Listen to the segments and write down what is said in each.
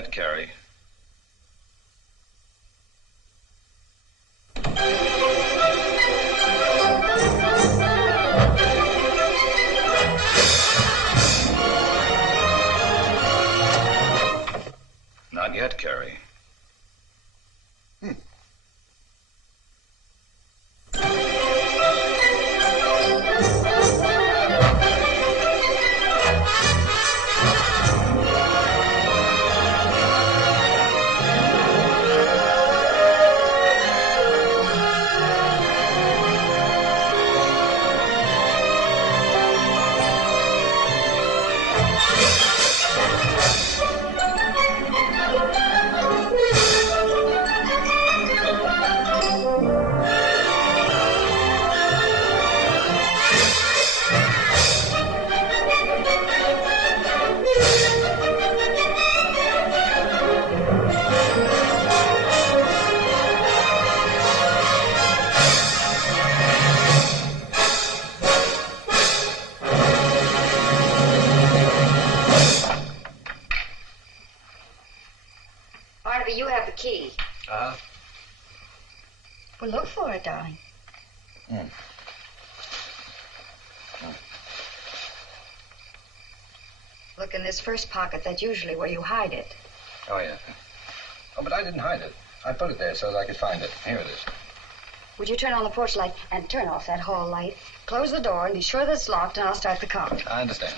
yet, Cary. Not yet, Cary. You have the key. Well, look for it, darling. Look in this first pocket. That's usually where you hide it. Oh, yeah. Oh, but I didn't hide it. I put it there so that I could find it. Here it is. Would you turn on the porch light and turn off that hall light? Close the door and be sure that it's locked, and I'll start the car. I understand.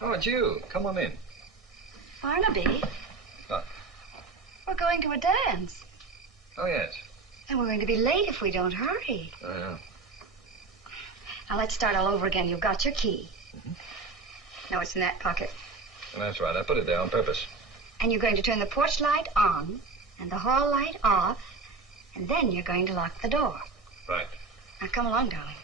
Oh, it's you. Come on in. Barnaby? What? We're going to a dance. Oh, yes. And we're going to be late if we don't hurry. I know. Now, let's start all over again. You've got your key. No, it's in that pocket. Well, that's right. I put it there on purpose. And you're going to turn the porch light on and the hall light off, and then you're going to lock the door. Right. Now, come along, darling.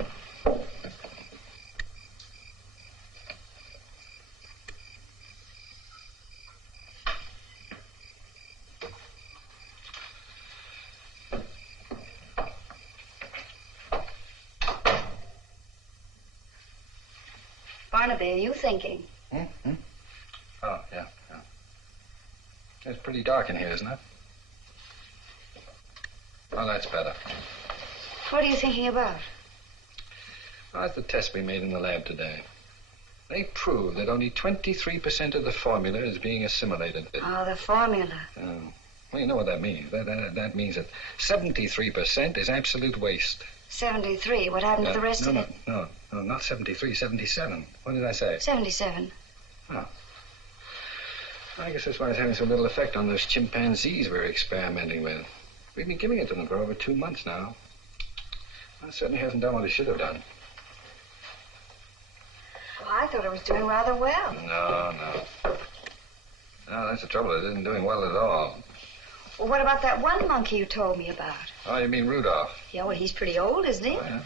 Barnaby, are you thinking? Oh, yeah. It's pretty dark in here, isn't it? Oh, that's better. What are you thinking about? Oh, that's the test we made in the lab today. They proved that only 23% of the formula is being assimilated. Oh, the formula. Well, you know what that means. That means that 73% is absolute waste. 73. What happened to the rest of it? No, not 73, 77. What did I say? 77. Oh. I guess that's why it's having so little effect on those chimpanzees we're experimenting with. We've been giving it to them for over 2 months now. Well, it certainly hasn't done what it should have done. Well, I thought it was doing rather well. No, that's the trouble. It isn't doing well at all. Well, what about that one monkey you told me about? Oh, you mean Rudolph? Yeah, well, he's pretty old, isn't he? Oh, yeah.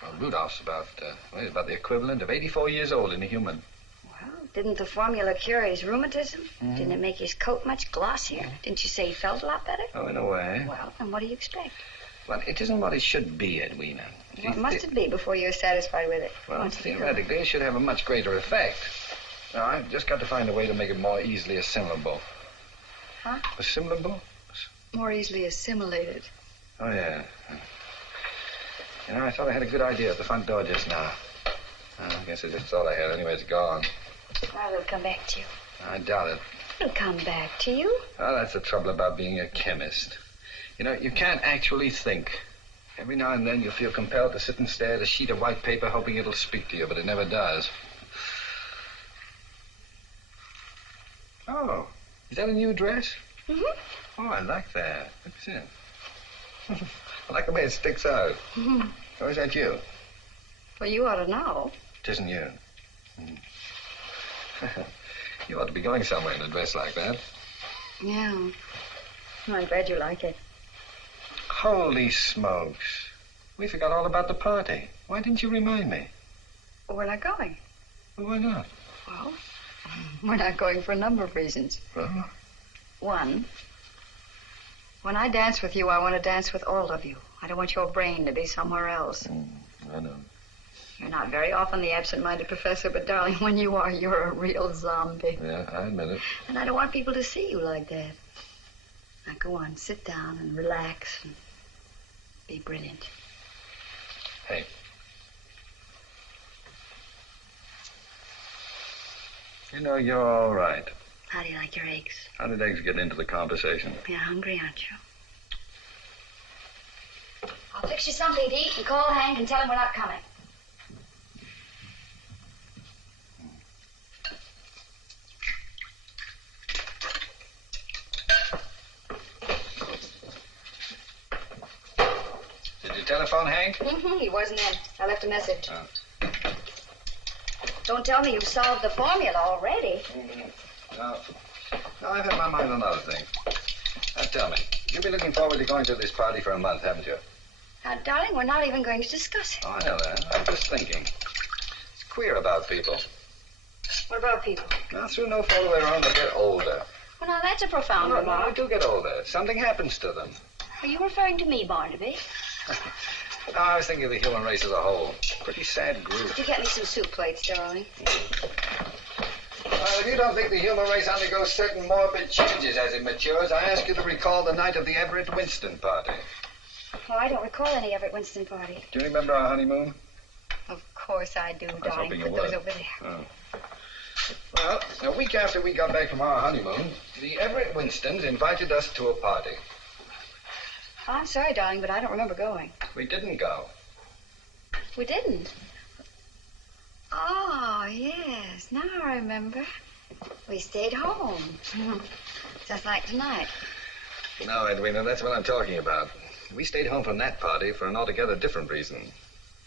Well, Rudolph's he's about the equivalent of 84 years old in a human. Well, didn't the formula cure his rheumatism? Didn't it make his coat much glossier? Didn't you say he felt a lot better? Oh, in a way. Well, then what do you expect? Well, it isn't what it should be, Edwina. What must it be before you're satisfied with it? Well, theoretically, it should have a much greater effect. Now, I've just got to find a way to make it more easily assimilable. Huh? Assimilable? More easily assimilated. Oh, yeah. You know, I thought I had a good idea at the front door just now. I guess I just thought I had. Anyway, it's gone. Well, it'll come back to you. I doubt it. It'll come back to you. Oh, that's the trouble about being a chemist. You know, you can't actually think. Every now and then you'll feel compelled to sit and stare at a sheet of white paper hoping it'll speak to you, but it never does. Oh, is that a new dress? Mm-hmm. Oh, I like that. What's it? I like the way it sticks out. Mm-hmm. Oh, is that you? Well, you ought to know. It isn't you. You ought to be going somewhere in a dress like that. Yeah. Well, I'm glad you like it. Holy smokes. We forgot all about the party. Why didn't you remind me? Well, we're not going. Well, why not? Well, we're not going for a number of reasons. Well? One, when I dance with you, I want to dance with all of you. I don't want your brain to be somewhere else. I know. You're not very often the absent-minded professor, but, darling, when you are, you're a real zombie. Yeah, I admit it. And I don't want people to see you like that. Now, go on, sit down and relax and be brilliant. Hey. You know, you're all right. How do you like your eggs? How did eggs get into the conversation? You're hungry, aren't you? I'll fix you something to eat and call Hank and tell him we're not coming. Did you telephone Hank? He wasn't in. I left a message. Oh. Don't tell me you've solved the formula already. No, I've had my mind on other things. Now, tell me, you've been looking forward to going to this party for a month, haven't you? Now, darling, we're not even going to discuss it. Oh, I know that. I'm just thinking. It's queer about people. What about people? Now, through no fault of their own, they get older. Well, now, that's a profound No, they remark. do get older. Something happens to them. Are you referring to me, Barnaby? No, I was thinking of the human race as a whole. Pretty sad group. Could you get me some soup plates, darling? Well, if you don't think the human race undergoes certain morbid changes as it matures, I ask you to recall the night of the Everett Winston party. Oh, I don't recall any Everett Winston party. Do you remember our honeymoon? Of course I do, was darling. hoping you Put those would. over there. Oh. Well, a week after we got back from our honeymoon, the Everett Winstons invited us to a party. Oh, I'm sorry, darling, but I don't remember going. We didn't go. We didn't. Oh, yes. Now I remember. We stayed home. Just like tonight. No, Edwina, that's what I'm talking about. We stayed home from that party for an altogether different reason.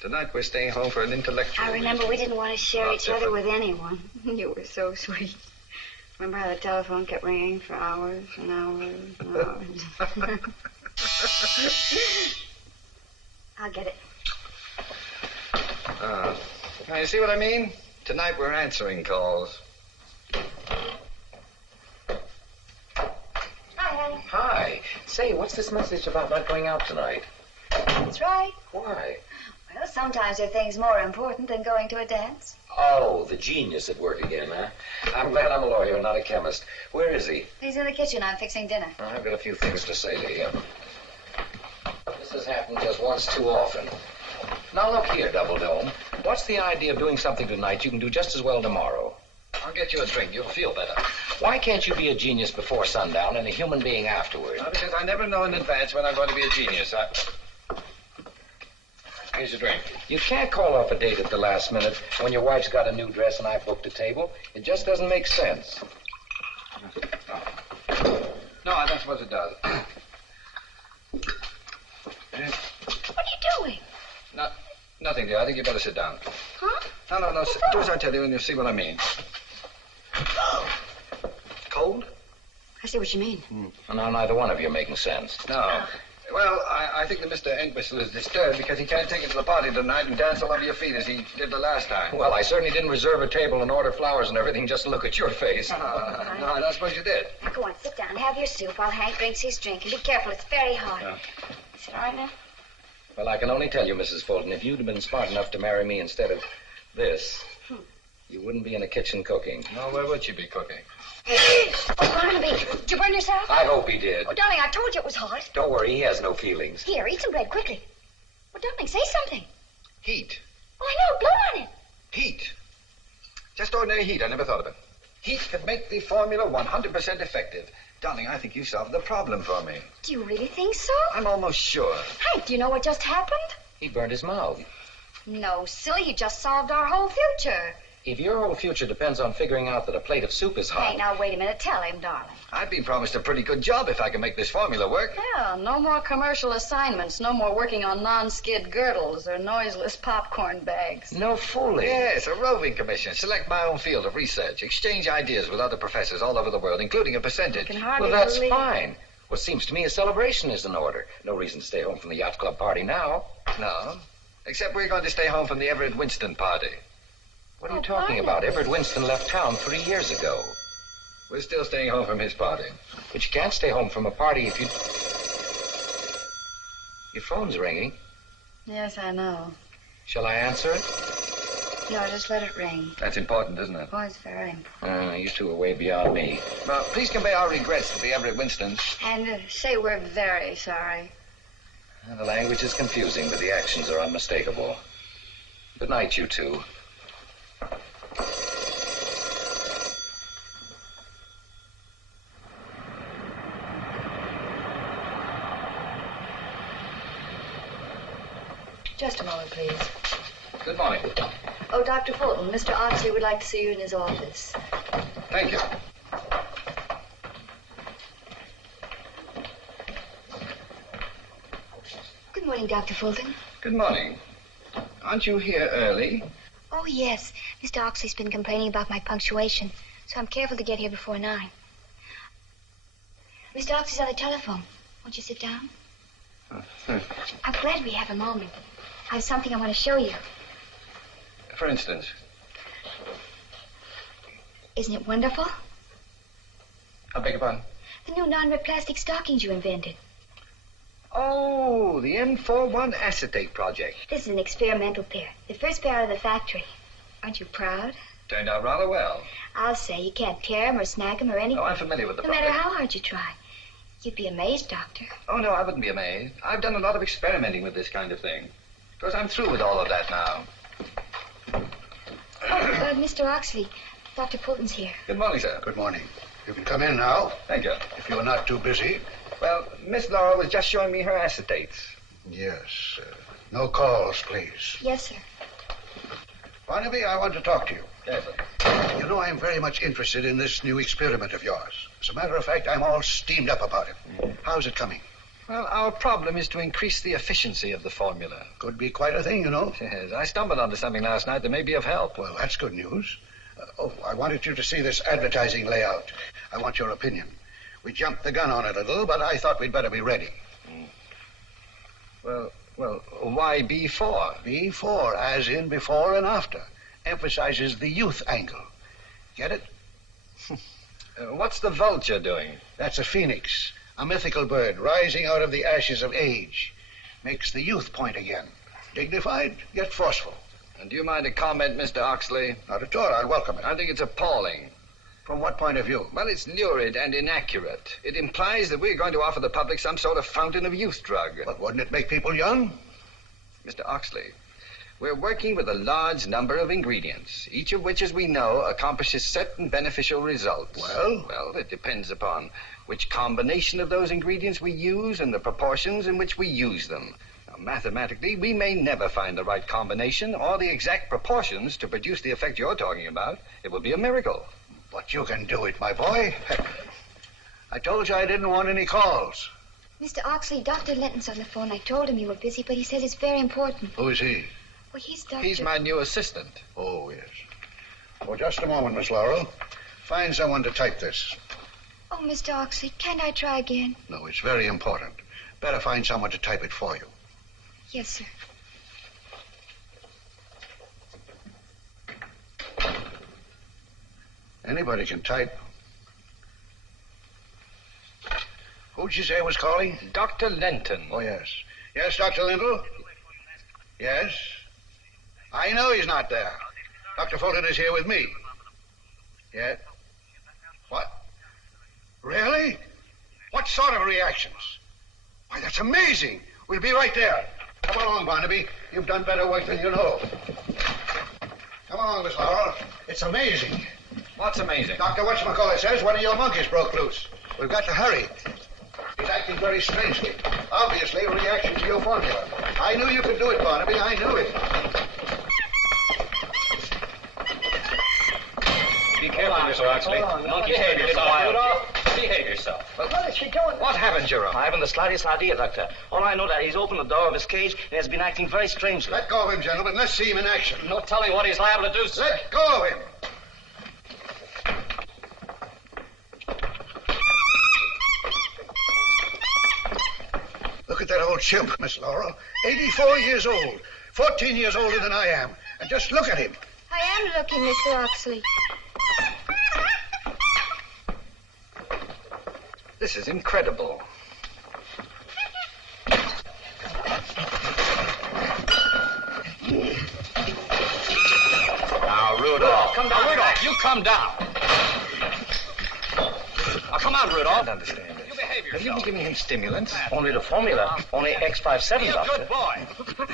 Tonight we're staying home for an intellectual I remember reason. we didn't want to share Not each other different. with anyone. You were so sweet. Remember how the telephone kept ringing for hours and hours and hours? I'll get it. Now, you see what I mean? Tonight we're answering calls. Hi. Hi. Say, what's this message about not going out tonight? That's right. Why? Well, sometimes there are things more important than going to a dance. Oh, the genius at work again, huh? I'm glad I'm a lawyer, not a chemist. Where is he? He's in the kitchen. I'm fixing dinner. I've got a few things to say to him. This has happened just once too often. Now, look here, Double Dome. What's the idea of doing something tonight you can do just as well tomorrow? I'll get you a drink. You'll feel better. Why can't you be a genius before sundown and a human being afterward? Because I never know in advance when I'm going to be a genius. Here's your drink. You can't call off a date at the last minute when your wife's got a new dress and I've booked a table. It just doesn't make sense. No, I don't suppose it does. What are you doing? Nothing, dear. I think you better sit down. Huh? No. Do as I tell you and you'll see what I mean. Cold? I see what you mean. Well, now, neither one of you are making sense. No. Well, I think that Mr. Entwistle is disturbed because he can't take you to the party tonight and dance all over your feet as he did the last time. Well, I certainly didn't reserve a table and order flowers and everything just to look at your face. No, I don't suppose you did. Now, go on, sit down. Have your soup while Hank drinks his drink. And be careful. It's very hot. Yeah. Is it all right now? Well, I can only tell you, Mrs. Fulton, if you'd have been smart enough to marry me instead of this, you wouldn't be in the kitchen cooking. No, where would you be cooking? Oh, Barnaby, did you burn yourself? I hope he did. Oh, darling, I told you it was hot. Don't worry, he has no feelings. Here, eat some bread quickly. Well, darling, say something. Heat. Oh, I know. Blow on it. Heat. Just ordinary heat. I never thought of it. Heat could make the formula 100% effective. Darling, I think you solved the problem for me. Do you really think so? I'm almost sure. Hank, do you know what just happened? He burned his mouth. No, silly. You just solved our whole future. If your whole future depends on figuring out that a plate of soup is hot... Hank, now, wait a minute. Tell him, darling. I've been promised a pretty good job if I can make this formula work. Yeah, no more commercial assignments. No more working on non-skid girdles or noiseless popcorn bags. No fooling. Yes, a roving commission. Select my own field of research. Exchange ideas with other professors all over the world, including a I percentage. can hardly Well, that's believe... fine. Well, it seems to me a celebration is in order. No reason to stay home from the yacht club party now. No. Except we're going to stay home from the Everett Winston party. What are you talking about? Everett Winston left town 3 years ago. We're still staying home from his party. But you can't stay home from a party if you... Your phone's ringing. Yes, I know. Shall I answer it? No, just let it ring. That's important, isn't it? Oh, it's very important. You two are way beyond me. Well, please convey our regrets to the Everett Winstons. And say we're very sorry. The language is confusing, but the actions are unmistakable. Good night, you two. Just a moment, please. Good morning. Oh, Dr. Fulton, Mr. Oxley would like to see you in his office. Thank you. Good morning, Dr. Fulton. Good morning. Aren't you here early? Oh, yes. Mr. Oxley's been complaining about my punctuation, so I'm careful to get here before 9. Mr. Oxley's on the telephone. Won't you sit down? I'm glad we have a moment. I have something I want to show you. For instance? Isn't it wonderful? I beg your pardon? The new non-rip plastic stockings you invented. Oh, the N41 acetate project. This is an experimental pair. The first pair out of the factory. Aren't you proud? Turned out rather well. I'll say you can't tear them or snag them or anything. Oh, I'm familiar with the No product. matter how hard you try. You'd be amazed, Doctor. Oh, no, I wouldn't be amazed. I've done a lot of experimenting with this kind of thing. Of course, I'm through with all of that now. Oh, Mr. Oxley, Dr. Fulton's here. Good morning, sir. Good morning. You can come in now, Thank you. if you're not too busy. Well, Miss Laura was just showing me her acetates. Yes. No calls, please. Yes, sir. Barnaby, I want to talk to you. Yes, sir. You know, I'm very much interested in this new experiment of yours. As a matter of fact, I'm all steamed up about it. How's it coming? Well, our problem is to increase the efficiency of the formula. Could be quite a thing, you know. Yes, I stumbled onto something last night that may be of help. Well, that's good news. I wanted you to see this advertising layout. I want your opinion. We jumped the gun on it a little, but I thought we'd better be ready. Well, why B4? B4, as in before and after. Emphasizes the youth angle. Get it? What's the vulture doing? That's a phoenix, a mythical bird rising out of the ashes of age. Makes the youth point again. Dignified, yet forceful. And do you mind a comment, Mr. Oxley? Not at all. I'll welcome it. I think it's appalling. From what point of view? Well, it's lurid and inaccurate. It implies that we're going to offer the public some sort of fountain of youth drug. But wouldn't it make people young? Mr. Oxley, we're working with a large number of ingredients, each of which, as we know, accomplishes certain beneficial results. Well? Well, it depends upon which combination of those ingredients we use and the proportions in which we use them. Now, mathematically, we may never find the right combination or the exact proportions to produce the effect you're talking about. It would be a miracle. But you can do it, my boy. I told you I didn't want any calls. Mr. Oxley, Dr. Linton's on the phone. I told him you were busy, but he says it's very important. Who is he? Well, he's Dr. He's my new assistant. Oh, yes. Oh, just a moment, Miss Laurel. Find someone to type this. Oh, Mr. Oxley, can't I try again? No, it's very important. Better find someone to type it for you. Yes, sir. Anybody can type. Who'd you say was calling? Dr. Linton. Oh, yes. Yes, Dr. Linton? Yes? I know he's not there. Dr. Fulton is here with me. Yes? What? Really? What sort of reactions? Why, that's amazing. We'll be right there. Come along, Barnaby. You've done better work than you know. Come along, Miss Laurel. It's amazing. What's amazing? Dr. Whatchamacallit says one of your monkeys broke loose. We've got to hurry. He's acting very strangely. Obviously, a reaction to your formula. I knew you could do it, Barnaby. I knew it. Be careful, Mr. Oxley. Monkey, behave yourself. Behave yourself. What is she doing? What happened, Jerome? I haven't the slightest idea, Doctor. All I know that he's opened the door of his cage and has been acting very strangely. Let go of him, gentlemen. Let's see him in action. No telling what he's liable to do, sir. Let go of him. at that old chimp, Miss Laurel. 84 years old. 14 years older than I am. And just look at him. I am looking, Mr. Oxley. This is incredible. Now, Rudolph. Come down, Rudolph. You come down. Now, come on, Rudolph. I don't understand it. You behave yourself. Have you been giving him stimulants? Only the formula. Only X57, Be a Doctor. good boy.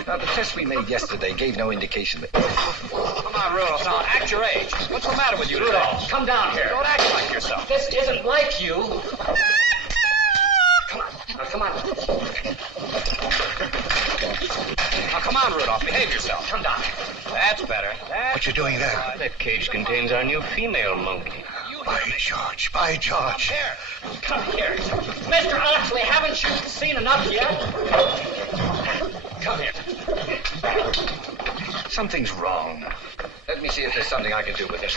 Now, the test we made yesterday gave no indication that... Come on, Rudolph. Now, act your age. What's the matter with you, Rudolph, come down here. Don't act like yourself. This isn't like you. Come on. Now, come on. Now, come on, Rudolph. Behave yourself. Come down. That's better. What you doing there? That cage contains our new female monkey. By George, by George. Come here. Mr. Oxley, haven't you seen enough yet? Come here. Something's wrong. Let me see if there's something I can do with this.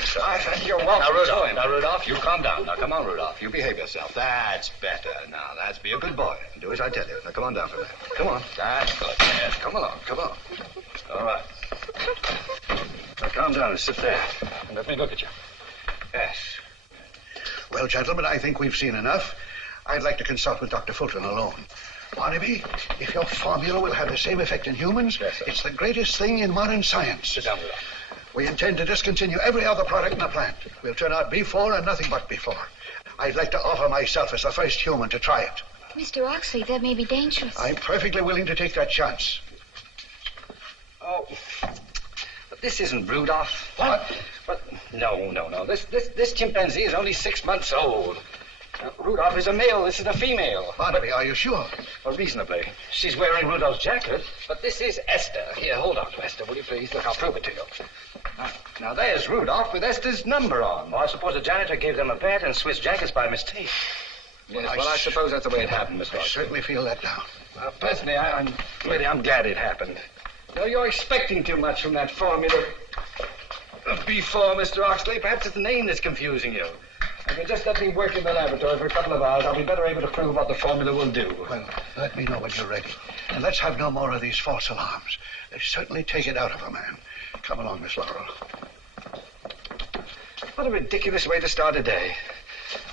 You're welcome. Now, Rudolph, you calm down. Now, come on, Rudolph. You behave yourself. That's better. Now, that's be a good boy. Do as I tell you. Now, come on down for that. Come on. That's good. Yes, come along. Come on. All right. Now, calm down and sit there. And let me look at you. Yes. Well, gentlemen, I think we've seen enough. I'd like to consult with Dr. Fulton alone. Barnaby, if your formula will have the same effect in humans, Yes, sir. it's the greatest thing in modern science. Sit down, Rudolph. We intend to discontinue every other product in the plant. We'll turn out B4 and nothing but B4. I'd like to offer myself as the first human to try it. Mr. Oxley, that may be dangerous. I'm perfectly willing to take that chance. Oh, but this isn't Rudolph. What? But no. This chimpanzee is only 6 months old. Rudolph is a male. This is a female. Barnaby, are you sure? Well, reasonably. She's wearing Rudolph's jacket. But this is Esther. Here, hold on, Esther, will you please? Look, I'll prove it to you. Now there's Rudolph with Esther's number on. Well, I suppose the janitor gave them a bat and switched jackets by mistake. Yes, well, I suppose that's the way it happened, Mr. I Oxley. certainly feel that now. Personally, I'm glad it happened. No, you're expecting too much from that formula. Before, Mr. Oxley, perhaps it's the name that's confusing you. If you just let me work in the laboratory for a couple of hours, I'll be better able to prove what the formula will do. Well, let me know when you're ready. And let's have no more of these false alarms. They certainly take it out of a man. Come along, Miss Laurel. What a ridiculous way to start a day.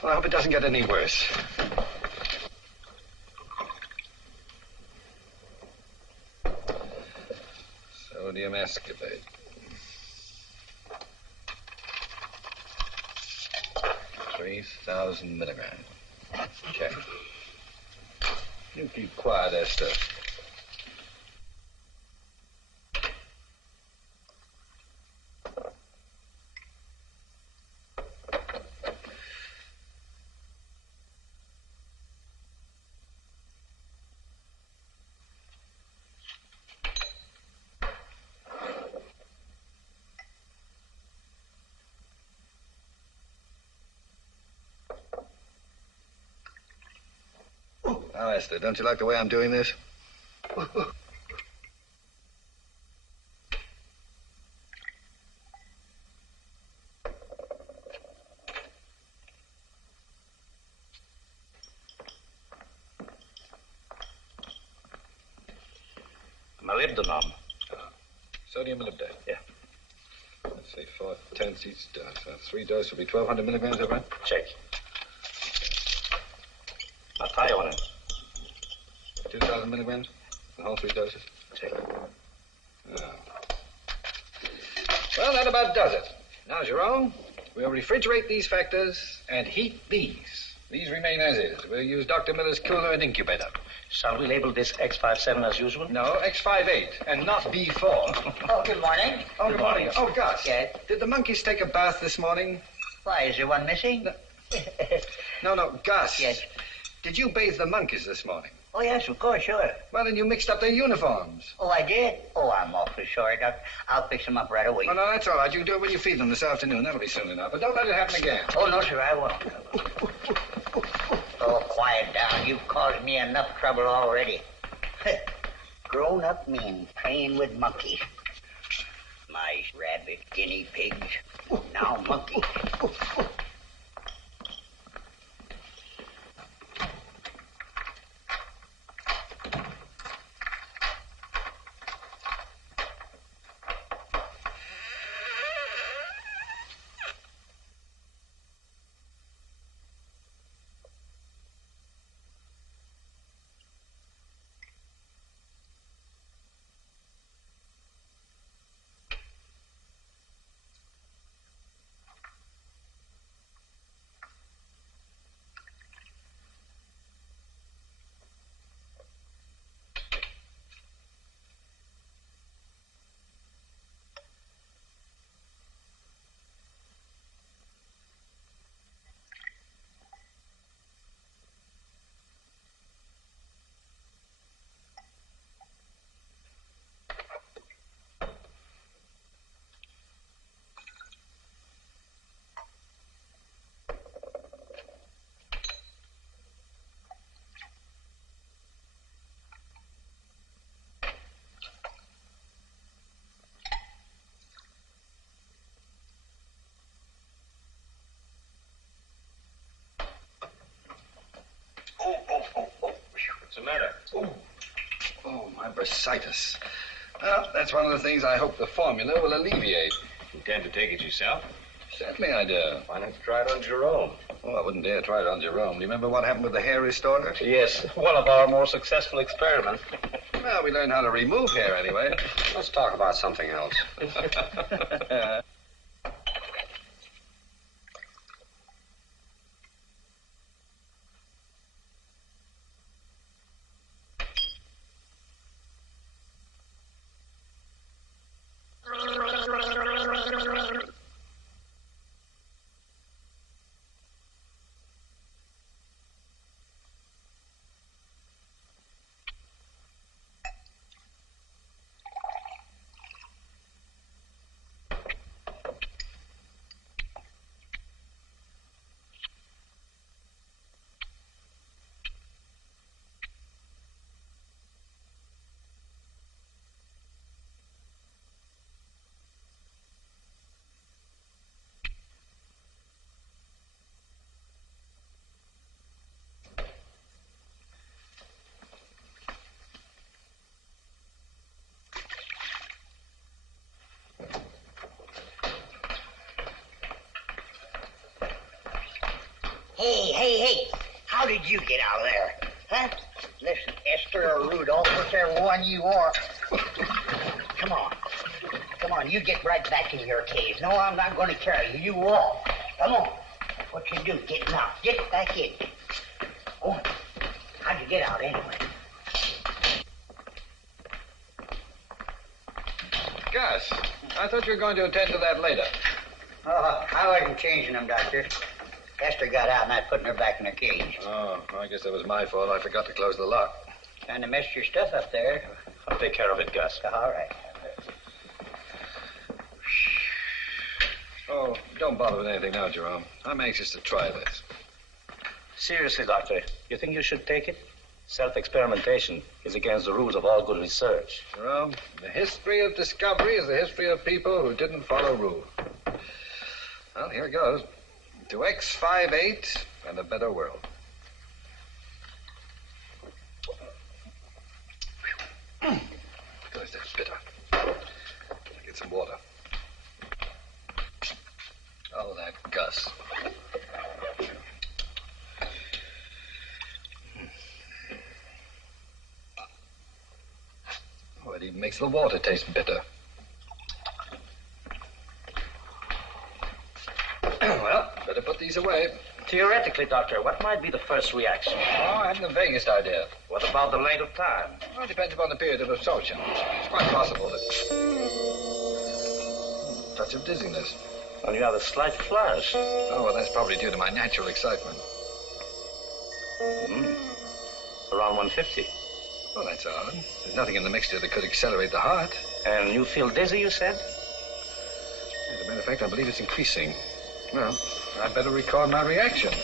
Well, I hope it doesn't get any worse. Sodium ascorbate. 3,000 milligrams. Check. You keep quiet, Esther. Now, Esther, don't you like the way I'm doing this? Molybdenum. Sodium molybdate. Yeah. Let's say 4/10 each dose. So 3 doses will be 1,200 milligrams, is that right? Check. Now tie on it. 2,000 milligrams? The whole 3 doses? Check. Oh. Well, that about does it. Now, Jerome, we'll refrigerate these factors and heat these. These remain as is. We'll use Dr. Miller's cooler and incubator. Shall we label this X57 as usual? No, X58, and not B4. Oh, good morning. Oh, good morning. Oh, Gus. Yes? Did the monkeys take a bath this morning? Why, is there one missing? No, Gus. Yes. Did you bathe the monkeys this morning? Oh, yes, of course, sure. Well, then you mixed up their uniforms. Oh, I did? Oh, I'm awfully sorry, Doc. I'll fix them up right away. Oh, no, that's all right. You can do it when you feed them this afternoon. That'll be soon enough. But don't let it happen again. Oh, no, sir, I won't. Oh, quiet down. You've caused me enough trouble already. Grown-up men playing with monkeys. Mice, rabbits, guinea pigs. Now monkeys. matter? Oh, my bursitis. Well, that's one of the things I hope the formula will alleviate. You intend to take it yourself? Certainly I do. Why not try it on Jerome? Oh, I wouldn't dare try it on Jerome. Do you remember what happened with the hair restorer? Yes, one of our more successful experiments. Well, we learned how to remove hair anyway. Let's talk about something else. Hey, how did you get out of there? Huh? Listen, Esther or Rudolph, whichever one you are. Come on, you get right back in your cave. No, I'm not going to carry you. You walk. Come on. What you do, get out. Get back in. Oh, how'd you get out anyway? Gus, I thought you were going to attend to that later. Oh, I wasn't changing them, Doctor. Esther got out and I put her back in her cage. Oh, I guess that was my fault. I forgot to close the lock. Kind of messed your stuff up there. I'll take care of it, Gus. All right. Oh, don't bother with anything now, Jerome. I'm anxious to try this. Seriously, Doctor, you think you should take it? Self-experimentation is against the rules of all good research. Jerome, the history of discovery is the history of people who didn't follow rule. Well, here it goes. To X58 and a better world. Gosh, that's bitter. I'll get some water. Oh, that Gus. Oh, it even makes the water taste bitter. Well, better put these away. Theoretically, Doctor, what might be the first reaction? Oh, I haven't the vaguest idea. What about the length of time? Well, it depends upon the period of absorption. It's quite possible that... touch of dizziness. Well, you have a slight flush. Oh, well, that's probably due to my natural excitement. Around 150. Oh, that's odd. There's nothing in the mixture that could accelerate the heart. And you feel dizzy, you said? As a matter of fact, I believe it's increasing. Well, I'd better record my reactions.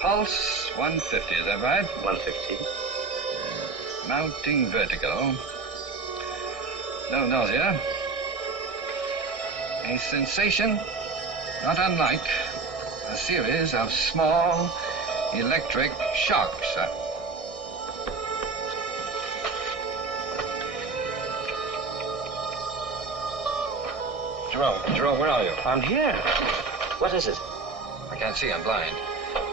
Pulse 150, is that right? 150. Mounting vertigo. No nausea. A sensation not unlike a series of small electric shocks. Jerome, where are you? I'm here. What is it? I can't see, I'm blind.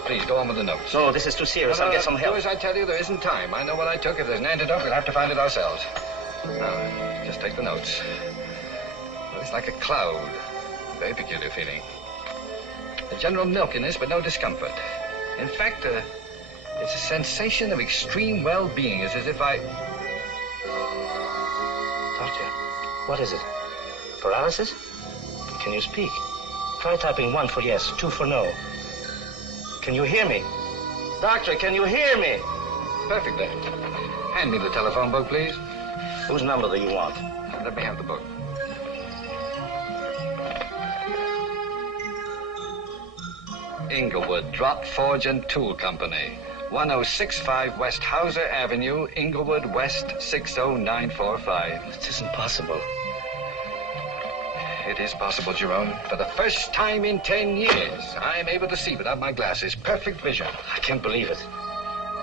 Please, go on with the notes. No, this is too serious. I'll get some help. Do as I tell you, there isn't time. I know what I took. If there's an antidote, we'll have to find it ourselves. Now, just take the notes. Well, it's like a cloud. Very peculiar feeling. A general milkiness, but no discomfort. In fact, it's a sensation of extreme well-being. It's as if I... Doctor, what is it? Paralysis? Can you speak? Try typing 1 for yes, 2 for no. Can you hear me? Doctor, can you hear me? Perfectly. Hand me the telephone book, please. Whose number do you want? Let me have the book. Inglewood Drop Forge and Tool Company, 1065 West Hauser Avenue, Inglewood, West 60945. It isn't possible. It is possible, Jerome. For the first time in 10 years, I am able to see without my glasses. Perfect vision. I can't believe it.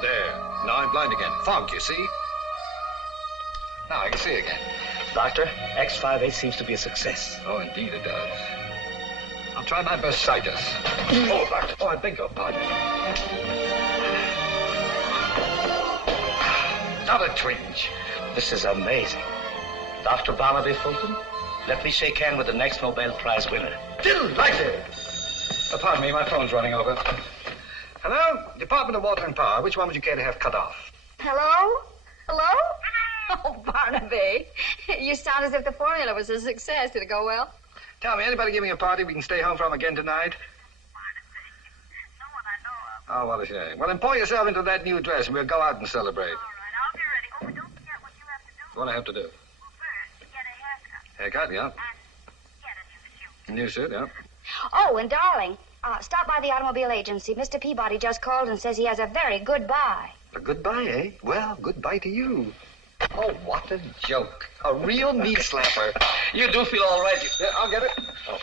There. Now I'm blind again. Fog, you see? Now I can see again. Doctor, X58 seems to be a success. Oh, indeed it does. I'll try my best sightus. Oh, Doctor. Oh, I beg your pardon. Not a twinge. This is amazing. Dr. Barnaby Fulton, let me shake hands with the next Nobel Prize winner. Delighted. Pardon me, my phone's running over. Hello? Department of Water and Power. Which one would you care to have cut off? Hello? Hello? Oh, Barnaby. You sound as if the formula was a success. Did it go well? Tell me, anybody giving a party we can stay home from again tonight? No one I know of. Oh, what a shame. Well, then pour yourself into that new dress and we'll go out and celebrate. All right, I'll be ready. Oh, but don't forget what you have to do. What do I have to do? Well, first, get a haircut. Haircut, yeah. And get a new suit. New suit, yeah. Oh, and darling, stop by the automobile agency. Mr. Peabody just called and says he has a very good buy. A goodbye, eh? Well, goodbye to you. Oh, what a joke. A real knee slapper. You do feel all right. Yeah, I'll get it. Oh.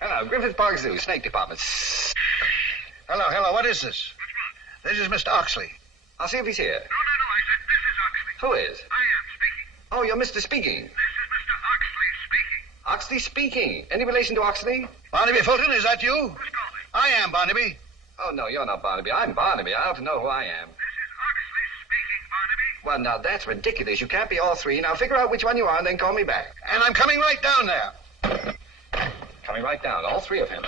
Hello, Griffith Park Zoo, Snake Department. Hello, what is this? This is Mr. Oxley. I'll see if he's here. No, I said this is Oxley. Who is? I am speaking. Oh, you're Mr. Speaking. This is Mr. Oxley speaking. Oxley Speaking. Any relation to Oxley? Barnaby Fulton, is that you? Who's calling? I am Barnaby. Oh, no, you're not Barnaby. I'm Barnaby. I ought to know who I am. This is Oxley speaking, Barnaby. Well, now, that's ridiculous. You can't be all three. Now, figure out which one you are and then call me back. And I'm coming right down there. Coming right down, all three of him.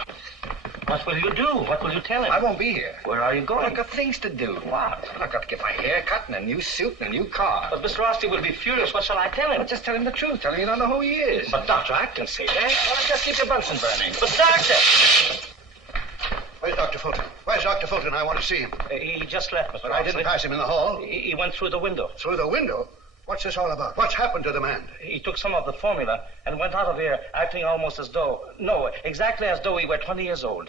What will you do? What will you tell him? I won't be here. Where are you I've going? got things to do. What? I've got to get my hair cut and a new suit and a new car. But Mr. Oxley will be furious. What shall I tell him? Well, just tell him the truth. Tell him you don't know who he is. But, Doctor, I can say that. Well, just keep your Bunsen burning. But, Doctor! Where's Dr. Fulton? Where's Dr. Fulton? I want to see him. He just left, Mr. But I Oxley. didn't pass him in the hall. He went through the window. Through the window? What's this all about? What's happened to the man? He took some of the formula and went out of here acting almost as though... No, exactly as though he were 20 years old.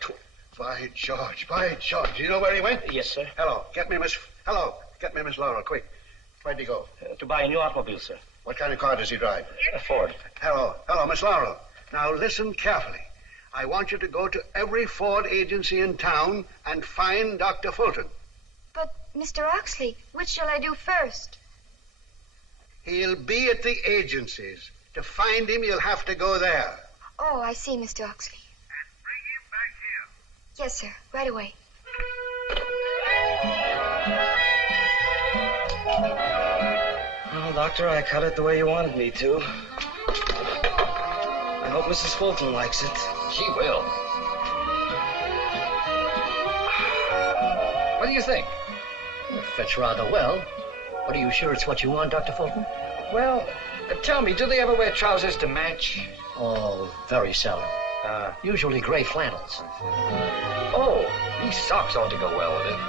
By George, by George. Do you know where he went? Yes, sir. Hello, get me Miss Laurel, quick. Where'd he go? To buy a new automobile, sir. What kind of car does he drive? A Ford. Hello, Miss Laurel. Now listen carefully. I want you to go to every Ford agency in town and find Dr. Fulton. But, Mr. Oxley, which shall I do first? He'll be at the agencies. To find him, you'll have to go there. Oh, I see, Mr. Oxley. And bring him back here. Yes, sir. Right away. Well, Doctor, I cut it the way you wanted me to. I hope Mrs. Fulton likes it. She will. What do you think? It fits rather well. But are you sure it's what you want, Dr. Fulton? Well, tell me, do they ever wear trousers to match? Oh, very seldom. Usually gray flannels. Oh, these socks ought to go well with it.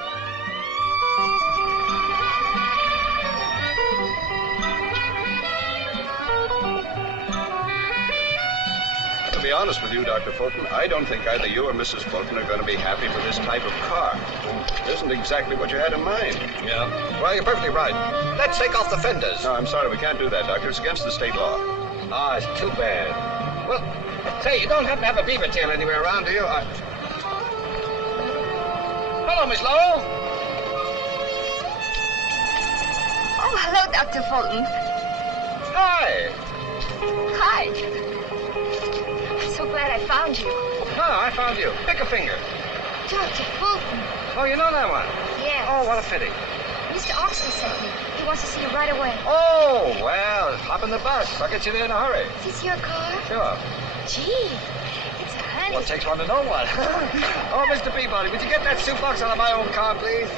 To be honest with you, Dr. Fulton, I don't think either you or Mrs. Fulton are going to be happy with this type of car. It isn't exactly what you had in mind. Yeah. Well, you're perfectly right. Let's take off the fenders. No, I'm sorry, we can't do that, Doctor. It's against the state law. Ah, it's too bad. Well, say, you don't happen to have a beaver tail anywhere around, do you? Hello, Miss Laurel. Oh, hello, Dr. Fulton. Hi. Hi. I'm so glad I found you. No, I found you. Pick a finger. Dr. Fulton. Oh, you know that one? Yes. Oh, what a pity. Mr. Oxley sent me. He wants to see you right away. Oh, well, hop in the bus. I'll get you there in a hurry. Is this your car? Sure. Gee, it's a honey. Well, it takes one to know one. Oh, Mr. Peabody, would you get that soup box out of my own car, please?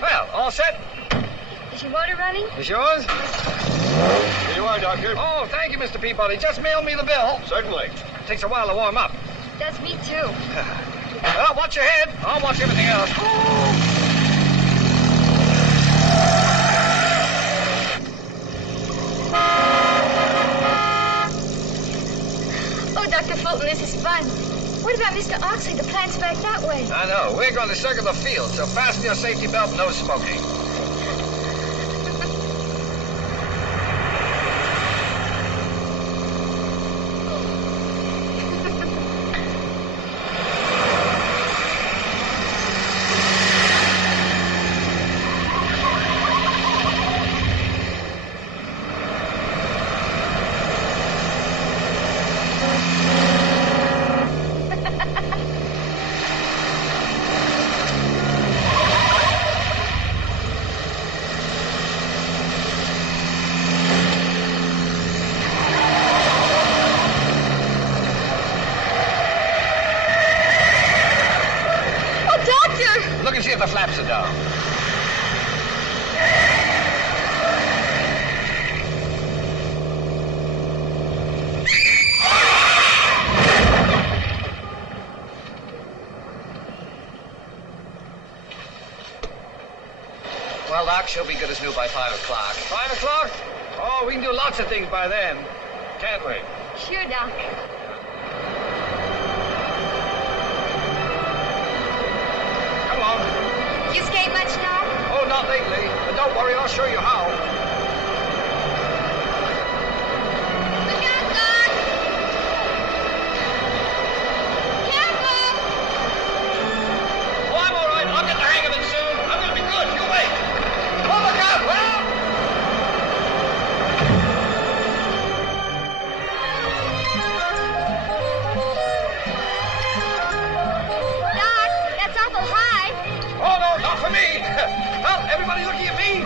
Well, all set? Is your motor running? Is yours? Here you are, Doctor. Oh, thank you, Mr. Peabody. Just mail me the bill. Certainly. Takes a while to warm up. Does me too. Well, watch your head. I'll watch everything else. Oh, Dr. Fulton, this is fun. What about Mr. Oxley? The plant's back that way. I know. We're going to circle the field, so fasten your safety belt, no smoking. the flaps are down. Well, Doc, she'll be good as new by 5 o'clock. 5 o'clock? Oh, we can do lots of things by then. Can't we? Sure, Doc. Come on. You skate much now? Oh, not lately. But don't worry, I'll show you how. Look out, Doc! Careful! Oh, I'm all right. I'll get the hang of it soon. I'm going to be good. You wait. Oh, look out! Well... Doc, that's awful high. Oh, no, not for me. Well, everybody looking at me.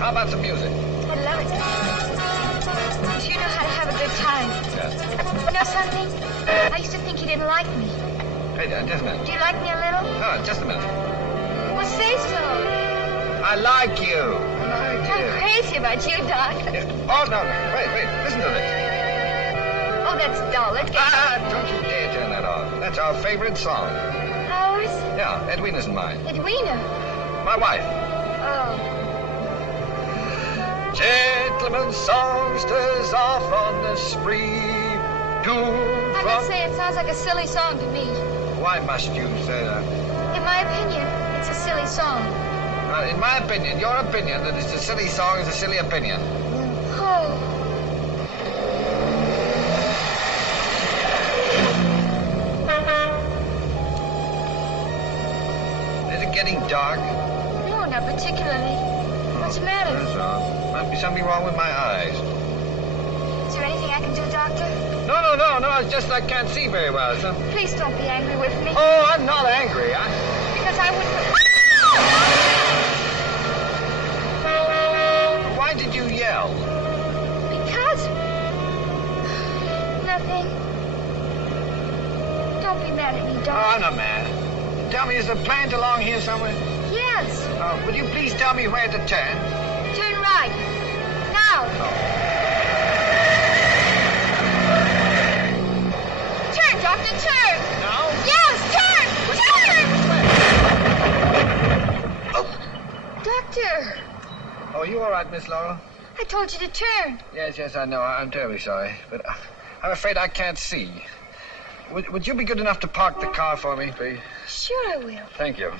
How about some music? I love it. You sure know how to have a good time. Yes. You know something? I used to think you didn't like me. Hey, just a minute. Do you like me a little? No, just a minute. Well, say so. I like you. I like I'm you. crazy about you, Doc. Oh, no. Wait. Listen to this. Oh, that's dull. Let's get... Don't you dare turn that off. That's our favorite song. Ours? Yeah, Edwina's and mine. Edwina. My wife. Oh. Gentlemen songsters off on the spree. I must say, it sounds like a silly song to me. Why must you say that? In my opinion, it's a silly song. In my opinion, your opinion that it's a silly song is a silly opinion. Oh. Is it getting dark? No, not particularly. What's the matter? That's all. Must be something wrong with my eyes. Is there anything I can do, Doctor? No. It's just I can't see very well, so... Please don't be angry with me. Oh, I'm not angry. Because I wouldn't... Why did you yell? Because... Nothing. Don't be mad at me, Doc. Oh, I'm not mad. Tell me, is the plant along here somewhere? Yes. Would you please tell me where to turn? Turn right. Now. Turn, Doctor, turn. Now? Yes, turn. Oh. Doctor. Oh, you all right, Miss Laurel? I told you to turn. Yes, I know. I'm terribly sorry. But I'm afraid I can't see. Would you be good enough to park the car for me, please? Sure I will. Thank you.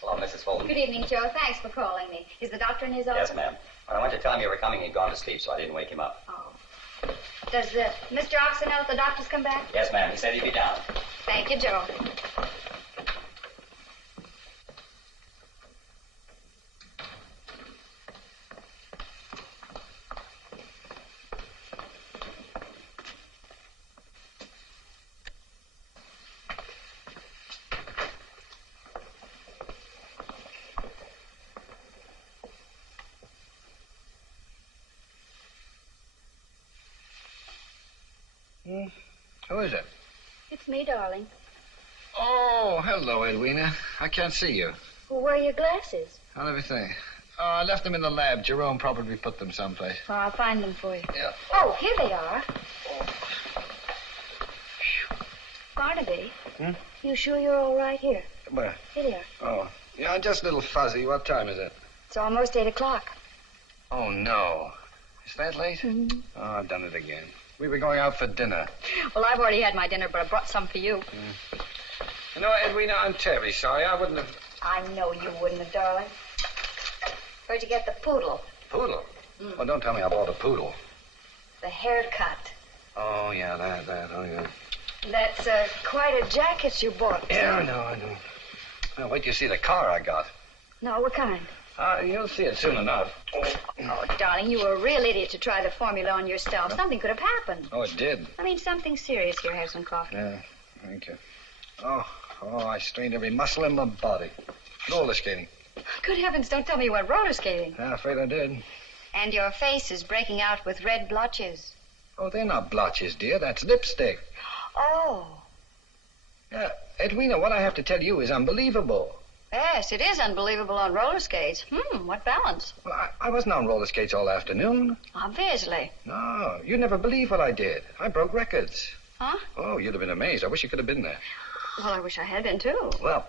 Hello, Mrs. Fulton. Good evening, Joe. Thanks for calling me. Is the doctor in his office? Yes, ma'am. When I went to tell him you were coming, he'd gone to sleep, so I didn't wake him up. Oh. Does Mr. Oxon know if the doctor's come back? Yes, ma'am. He said he'd be down. Thank you, Joe. Who is it? It's me, darling. Oh, hello, Edwina. I can't see you. Well, where are your glasses? How's everything? Oh, I left them in the lab. Jerome probably put them someplace. Well, I'll find them for you. Yeah. Oh, here they are. Barnaby. You sure you're all right? Here. Where? Here they are. Oh. Yeah, I'm just a little fuzzy. What time is it? It's almost 8 o'clock. Oh, no. Is that late? Mm-hmm. Oh, I've done it again. We were going out for dinner. Well, I've already had my dinner, but I brought some for you. You know, Edwina, I'm terribly sorry. I wouldn't have... I know you wouldn't have, darling. Where'd you get the poodle? Poodle? Oh, don't tell me I bought a poodle. The haircut. Oh, yeah, that. Oh, yeah. That's quite a jacket you bought. Yeah, I know. Well, wait till you see the car I got. No, what kind? You'll see it soon enough. Oh, darling, you were a real idiot to try the formula on yourself. Something could have happened. Oh, it did? I mean, something serious here. Have some coffee. Yeah, thank you. Oh, I strained every muscle in my body. Roller skating. Good heavens, don't tell me you went roller skating. Yeah, afraid I did. And your face is breaking out with red blotches. Oh, they're not blotches, dear. That's lipstick. Oh. Yeah, Edwina, what I have to tell you is unbelievable. Yes, it is unbelievable on roller skates. What balance? Well, I wasn't on roller skates all afternoon. Obviously. No, you'd never believe what I did. I broke records. Huh? Oh, you'd have been amazed. I wish you could have been there. Well, I wish I had been, too. Well,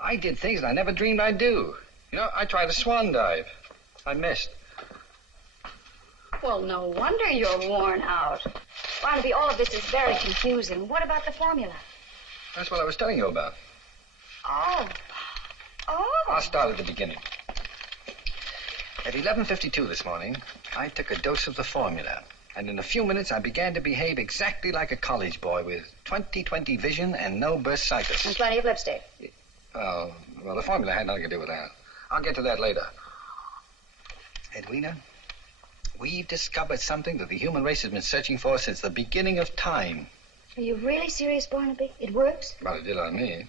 I did things that I never dreamed I'd do. You know, I tried a swan dive. I missed. Well, no wonder you're worn out. Barnaby, all of this is very confusing. What about the formula? That's what I was telling you about. Oh. I'll start at the beginning. At 11:52 this morning, I took a dose of the formula. And in a few minutes, I began to behave exactly like a college boy with 20/20 vision and no bursitis. And plenty of lipstick. Oh, well, the formula had nothing to do with that. I'll get to that later. Edwina, we've discovered something that the human race has been searching for since the beginning of time. Are you really serious, Barnaby? It works? Well, it did on me.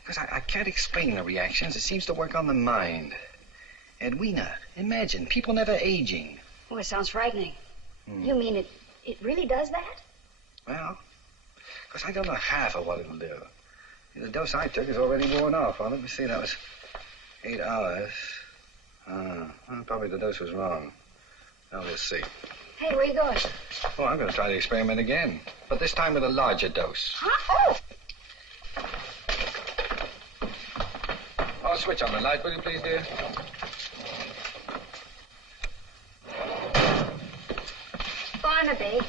Because I can't explain the reactions. It seems to work on the mind. Edwina, imagine, people never aging. Oh, it sounds frightening. You mean it really does that? Well, because I don't know half of what it'll do. The dose I took is already worn off. Well, let me see, that was 8 hours. Probably the dose was wrong. Now, we'll see. Hey, where you going? Oh, I'm going to try the experiment again. But this time with a larger dose. Huh? Oh! Oh, switch on the light, will you please, dear? Barnaby.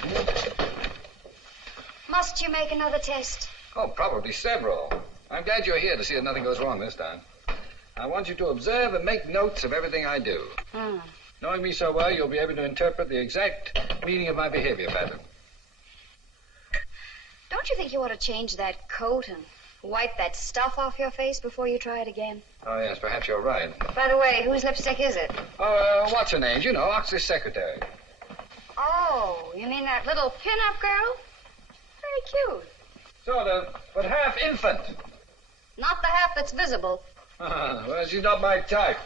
Must you make another test? Oh, probably several. I'm glad you're here to see that nothing goes wrong this time. I want you to observe and make notes of everything I do. Knowing me so well, you'll be able to interpret the exact meaning of my behavior pattern. Don't you think you ought to change that coat and wipe that stuff off your face before you try it again? Oh, yes, perhaps you're right. By the way, whose lipstick is it? Oh, what's her name? You know, Oxley's secretary. Oh, you mean that little pin-up girl? Very cute. Sort of, but half infant. Not the half that's visible. Well, she's not my type.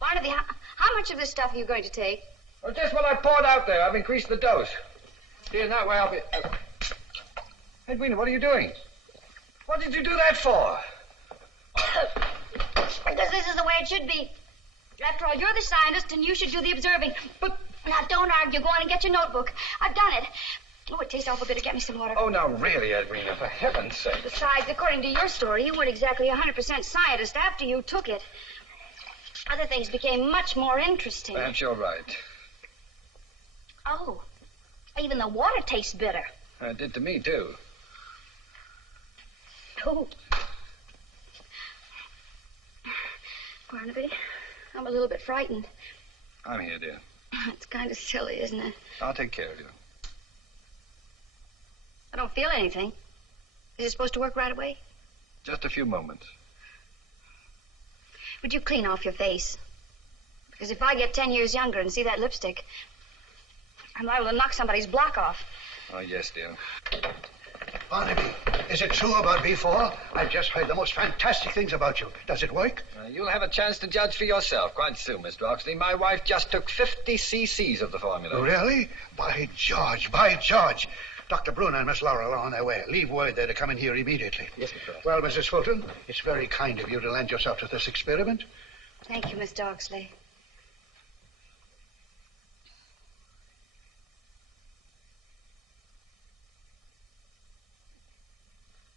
Barnaby, how much of this stuff are you going to take? Well, just what I poured out there. I've increased the dose. See, in that way I'll be... Edwina, what are you doing? What did you do that for? Because this is the way it should be. After all, you're the scientist and you should do the observing. But now, don't argue. Go on and get your notebook. I've done it. Oh, it tastes awful bitter. Get me some water. Oh, now, really, Edwina, for heaven's sake. Besides, according to your story, you weren't exactly 100% scientist after you took it. Other things became much more interesting. Perhaps you're right. Oh, even the water tastes bitter. It did to me, too. Oh. Barnaby, I'm a little bit frightened. I'm here, dear. It's kind of silly, isn't it? I'll take care of you. I don't feel anything. Is it supposed to work right away? Just a few moments. Would you clean off your face? Because if I get 10 years younger and see that lipstick, I'm liable to knock somebody's block off. Oh, yes, dear. Barnaby, is it true about B4? I've just heard the most fantastic things about you. Does it work? You'll have a chance to judge for yourself quite soon, Mr. Oxley. My wife just took 50 cc's of the formula. Really? By George, by George. Dr. Bruner and Miss Laurel are on their way. Leave word there to come in here immediately. Yes, Mr. Well, Mrs. Fulton, it's very kind of you to lend yourself to this experiment. Thank you, Mr. Oxley.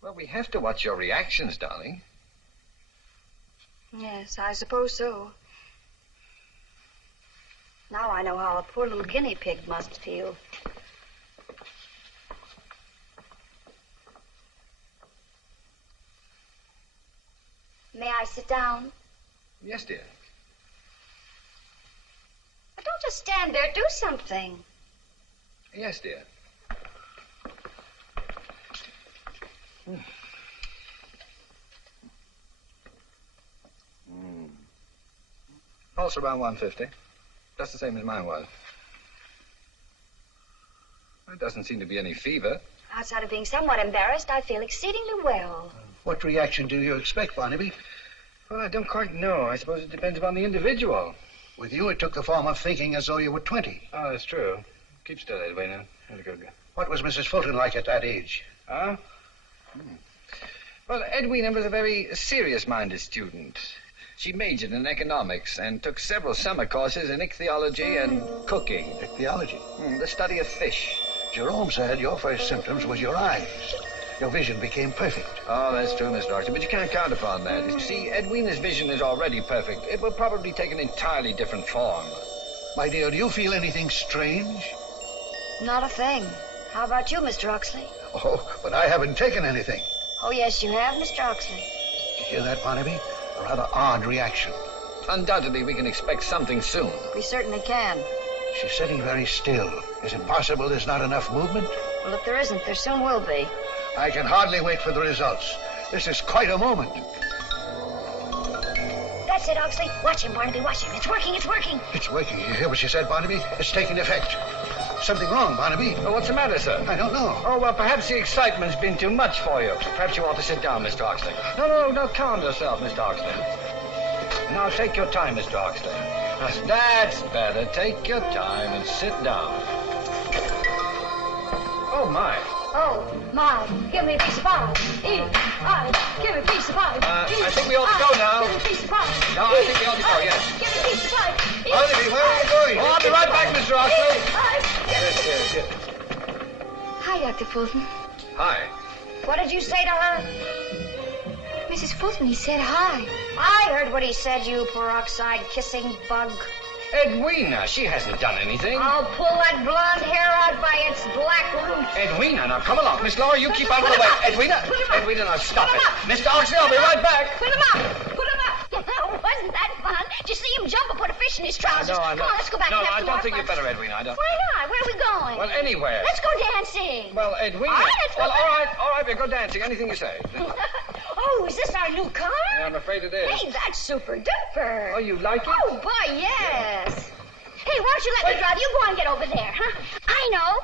Well, we have to watch your reactions, darling. Yes, I suppose so. Now I know how a poor little guinea pig must feel. May I sit down? Yes, dear. But don't just stand there. Do something. Yes, dear. Pulse around 150. Just the same as mine was. There doesn't seem to be any fever. Outside of being somewhat embarrassed, I feel exceedingly well. What reaction do you expect, Barnaby? Well, I don't quite know. I suppose it depends upon the individual. With you, it took the form of thinking as though you were 20. Oh, that's true. Keep still, Edwina. That's good. What was Mrs. Fulton like at that age? Huh? Well, Edwina was a very serious-minded student. She majored in economics and took several summer courses in ichthyology and cooking. Ichthyology? The study of fish. Jerome said your first symptoms was your eyes. Your vision became perfect. Oh, that's true, Mr. Oxley, but you can't count upon that. You see, Edwina's vision is already perfect. It will probably take an entirely different form. My dear, do you feel anything strange? Not a thing. How about you, Mr. Oxley? Oh, but I haven't taken anything. Oh, yes, you have, Mr. Oxley. Did you hear that, Barnaby? A rather odd reaction. Undoubtedly, we can expect something soon. We certainly can. She's sitting very still. Is it possible there's not enough movement? Well, if there isn't, there soon will be. I can hardly wait for the results. This is quite a moment. That's it, Oxley. Watch him, Barnaby, watch him. It's working, it's working. It's working. You hear what she said, Barnaby? It's taking effect. Something wrong, Barnaby. Oh, what's the matter, sir? I don't know. Oh, well, perhaps the excitement's been too much for you. Perhaps you ought to sit down, Mr. Oxley. No, calm yourself, Mr. Oxley. Now, take your time, Mr. Oxley. That's better. Take your time and sit down. Oh, my. Oh, my. Give me a piece of pie. Eat. Give me a piece of pie. I think we ought to go now. Give me a piece of pie. No, I think we ought to go, yes. Give me a piece of pie. Barnaby, where are you going? Oh, I'll be right back, Mr. Oxley. Yes. Hi, Dr. Fulton. Hi. What did you say to her? Mrs. Fulton, he said hi. I heard what he said, you peroxide kissing bug. Edwina, she hasn't done anything. I'll pull that blonde hair out by its black roots. Edwina, now come along. Miss Laura, you keep out of the way. Edwina, now stop it. Mr. Oxley, I'll be right back. Put him up. Wasn't that fun? Did you see him jump and put a fish in his trousers? No, Come on, let's go back and have I some don't more think fun. you better, Edwina. I don't. Why not? Where are we going? Well, anywhere. Let's go dancing. Well, Edwina. All right, let's go. Well, all right, we'll go dancing. Anything you say. Oh, is this our new car? Yeah, I'm afraid it is. Hey, that's super duper. Oh, you like it? Oh, boy, yes. Hey, why don't you let me drive? You go and get over there, huh? I know.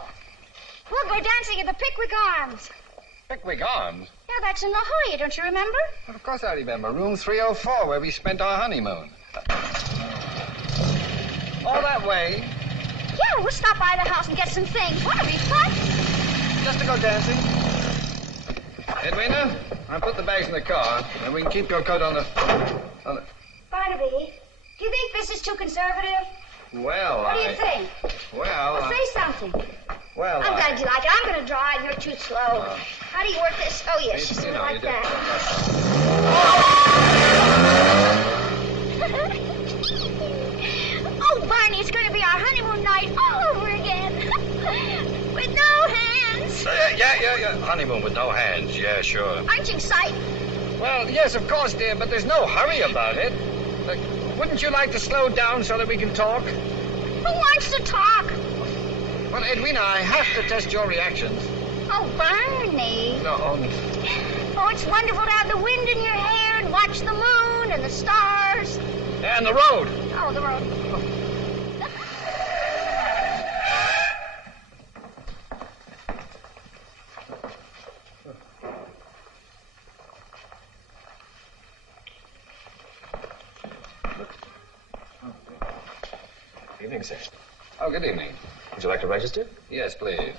We'll go dancing at the Pickwick Arms. Pickwick Arms? Yeah, that's in La Jolla, don't you remember? Well, of course I remember. Room 304, where we spent our honeymoon. All that way? Yeah, we'll stop by the house and get some things. Won't it be fun? Just to go dancing. Edwina, I'll put the bags in the car, and we can keep your coat on the... Barnaby, do you think this is too conservative? Well, What do you think? Well, Say something. Well, I'm glad you like it. I'm going to drive. You're too slow. How do you work this? Oh, yes, just do it like that. Oh, Barney, it's going to be our honeymoon night all over again. With no hands. Yeah. Honeymoon with no hands. Yeah, sure. Aren't you excited? Well, yes, of course, dear, but there's no hurry about it. Wouldn't you like to slow down so that we can talk? Who wants to talk? Well, Edwina, I have to test your reactions. Oh, Barney. No. Oh, it's wonderful to have the wind in your hair and watch the moon and the stars. And the road. Oh, the road. Evening, sir. Oh, good evening. Would you like to register? Yes, please.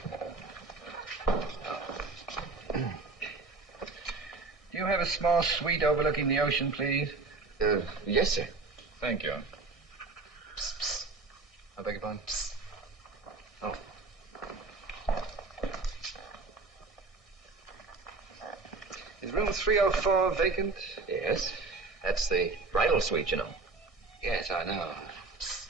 Do you have a small suite overlooking the ocean, please? Yes, sir. Thank you. Psst, psst. I beg your pardon? Psst. Oh. Is room 304 vacant? Yes. That's the bridal suite, you know. Yes, I know. Psst.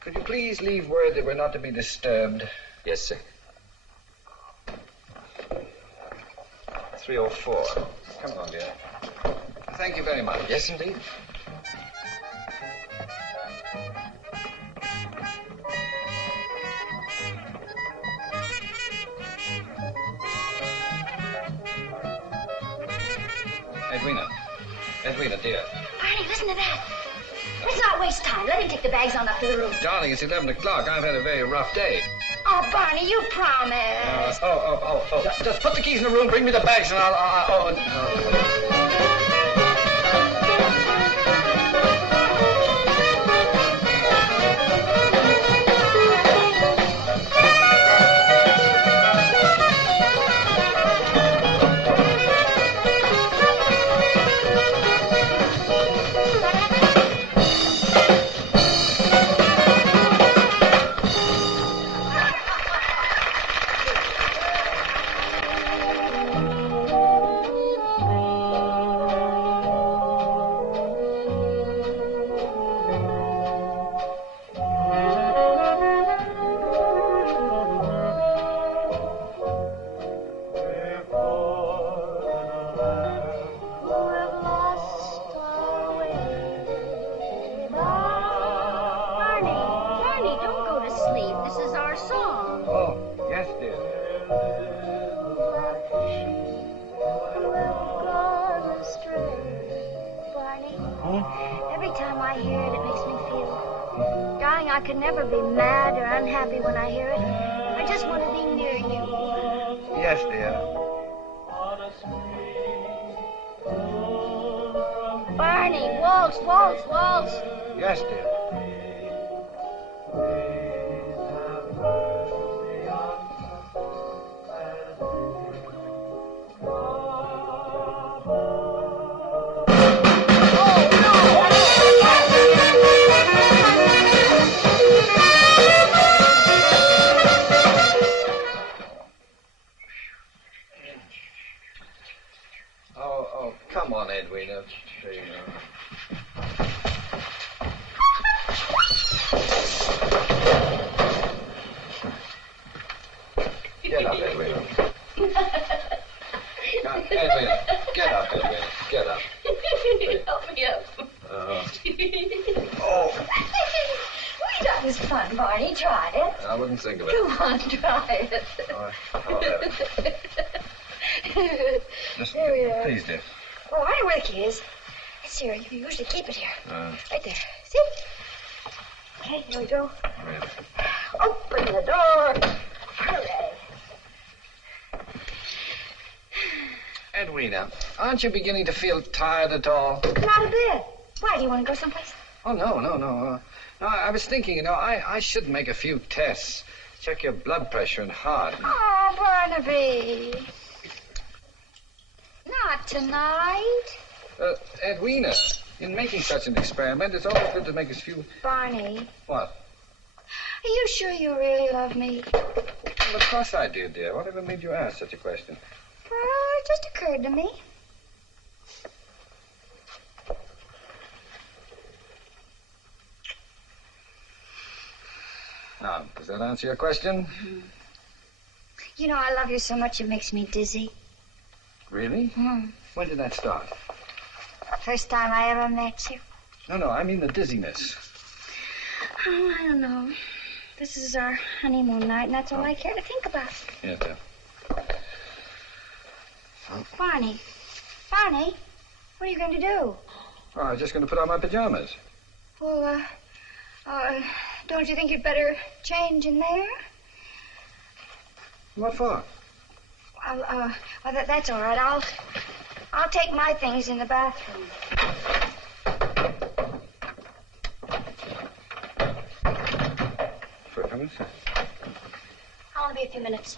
Could you please leave word that we're not to be disturbed? Yes, sir. 304. Come on, dear. Thank you very much. Yes, indeed. Edwina, dear. Barney, listen to that. Let's not waste time. Let him take the bags on up to the room. Darling, it's 11 o'clock. I've had a very rough day. Oh, Barney, you promised. Just put the keys in the room, bring me the bags, and I'll... I could never be mad or unhappy when I hear it. I just want to be near you. Yes, dear. Barney, waltz, waltz, waltz. Yes, dear. Come on, Edwina. There you go. Get up, Edwina. Edwina, get up, Edwina. Get up. Help me up. Oh. That was fun, Barney. Try it. I wouldn't think of it. Come on, try it. I'll have it. Here we are. Please, dear. Well, I know where the key is. It's here. You usually keep it here. Right there. See? Okay, here we go. Really? Open the door. Hooray. Edwina, aren't you beginning to feel tired at all? Not a bit. Why, do you want to go someplace? Oh, no. No, I was thinking, I should make a few tests. Check your blood pressure and heart. Oh, Barnaby. Not tonight. Edwina, in making such an experiment, it's always good to make a few... Barney. What? Are you sure you really love me? Well, of course I do, dear. Whatever made you ask such a question? Well, it just occurred to me. Now, does that answer your question? Mm-hmm. You know, I love you so much it makes me dizzy. Really? Mm. When did that start? First time I ever met you. No, I mean the dizziness. Oh, I don't know. This is our honeymoon night, and that's all I care to think about. Yes, dear. Barney, what are you going to do? Oh, I was just going to put on my pajamas. Well, don't you think you'd better change in there? What for? Well, that's all right. I'll take my things in the bathroom. For heaven's sake. I'll only be a few minutes.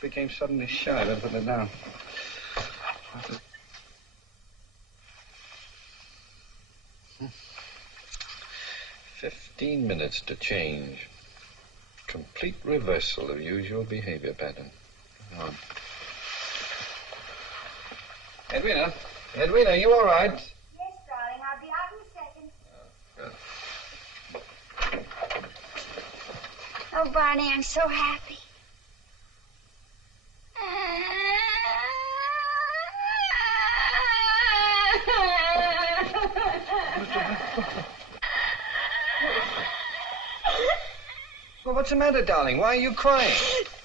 Became suddenly shy. Better put it down. 15 minutes to change. Complete reversal of usual behavior pattern. On. Edwina, are you all right? Yes, darling. I'll be out in a second. Good. Oh, Barney, I'm so happy. Well, what's the matter, darling? Why are you crying?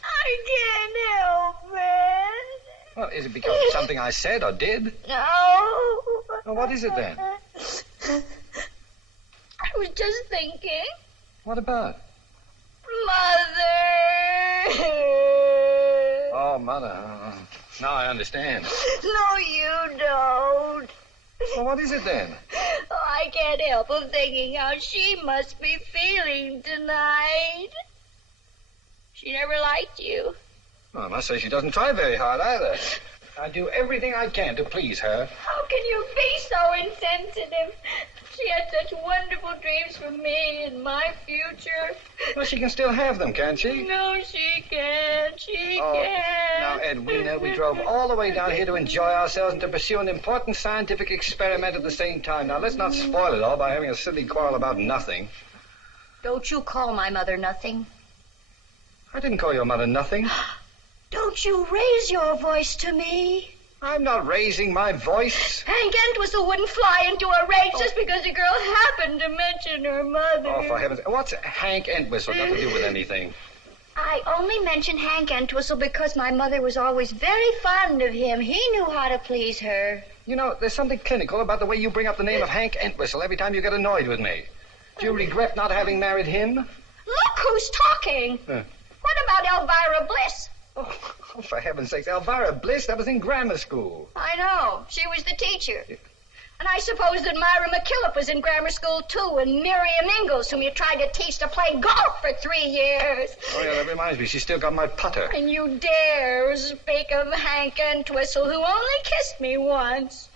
I can't help it. Well, Is it because of something I said or did? No. Well, what is it then? I was just thinking. What about? Mother. Oh, Mother. Now I understand. No, you don't. Well, what is it then? Oh, I can't help but thinking how she must be feeling tonight. She never liked you. Well, I must say she doesn't try very hard either. I do everything I can to please her. How can you be so insensitive? She had such wonderful dreams for me and my future. Well, she can still have them, can't she? No, she can't. She Oh, can't. now, Edwina, we drove all the way down here to enjoy ourselves and to pursue an important scientific experiment at the same time. Now, let's not spoil it all by having a silly quarrel about nothing. Don't you call my mother nothing. I didn't call your mother nothing. Don't you raise your voice to me. I'm not raising my voice. Hank Entwistle wouldn't fly into a rage just because a girl happened to mention her mother. Oh, for heaven's sake. What's Hank Entwistle got to do with anything? I only mention Hank Entwistle because my mother was always very fond of him. He knew how to please her. You know, there's something clinical about the way you bring up the name of Hank Entwistle every time you get annoyed with me. Do you regret not having married him? Look who's talking. What about Elvira Bliss? Oh, for heaven's sakes, Elvira Bliss, that was in grammar school. I know. She was the teacher. And I suppose that Myra McKillop was in grammar school, too, and Miriam Ingalls, whom you tried to teach to play golf for 3 years. Oh, yeah, that reminds me. She's still got my putter. And you dare speak of Hank Entwistle, who only kissed me once.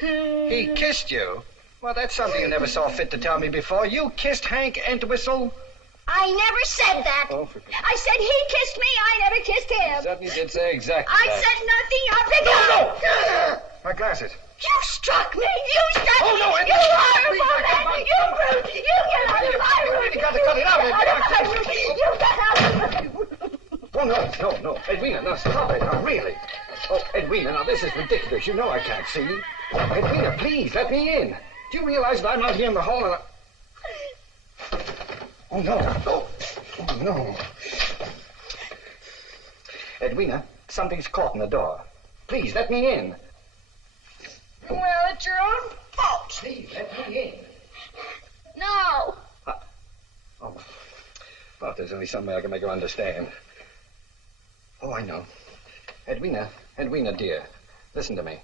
He kissed you? Well, that's something you never saw fit to tell me before. You kissed Hank Entwistle? I never said that. Oh, I said he kissed me. I never kissed him. You certainly did say exactly I that. said nothing. I'll pick it up. My glasses. You struck me. You struck Oh, me. no, You horrible man. You brute. You get out of my room. You got to cut it out. You get out of my room. Oh, no. Edwina, now stop it. Now, really. Oh, Edwina, now this is ridiculous. You know I can't see. Edwina, please, let me in. Do you realize that I'm out here in the hall and Oh, no. Oh, no. Edwina, something's caught in the door. Please, let me in. Well, it's your own fault. Please, let me in. No. Oh, well, if there's only some way I can make her understand. Oh, I know. Edwina, dear, listen to me.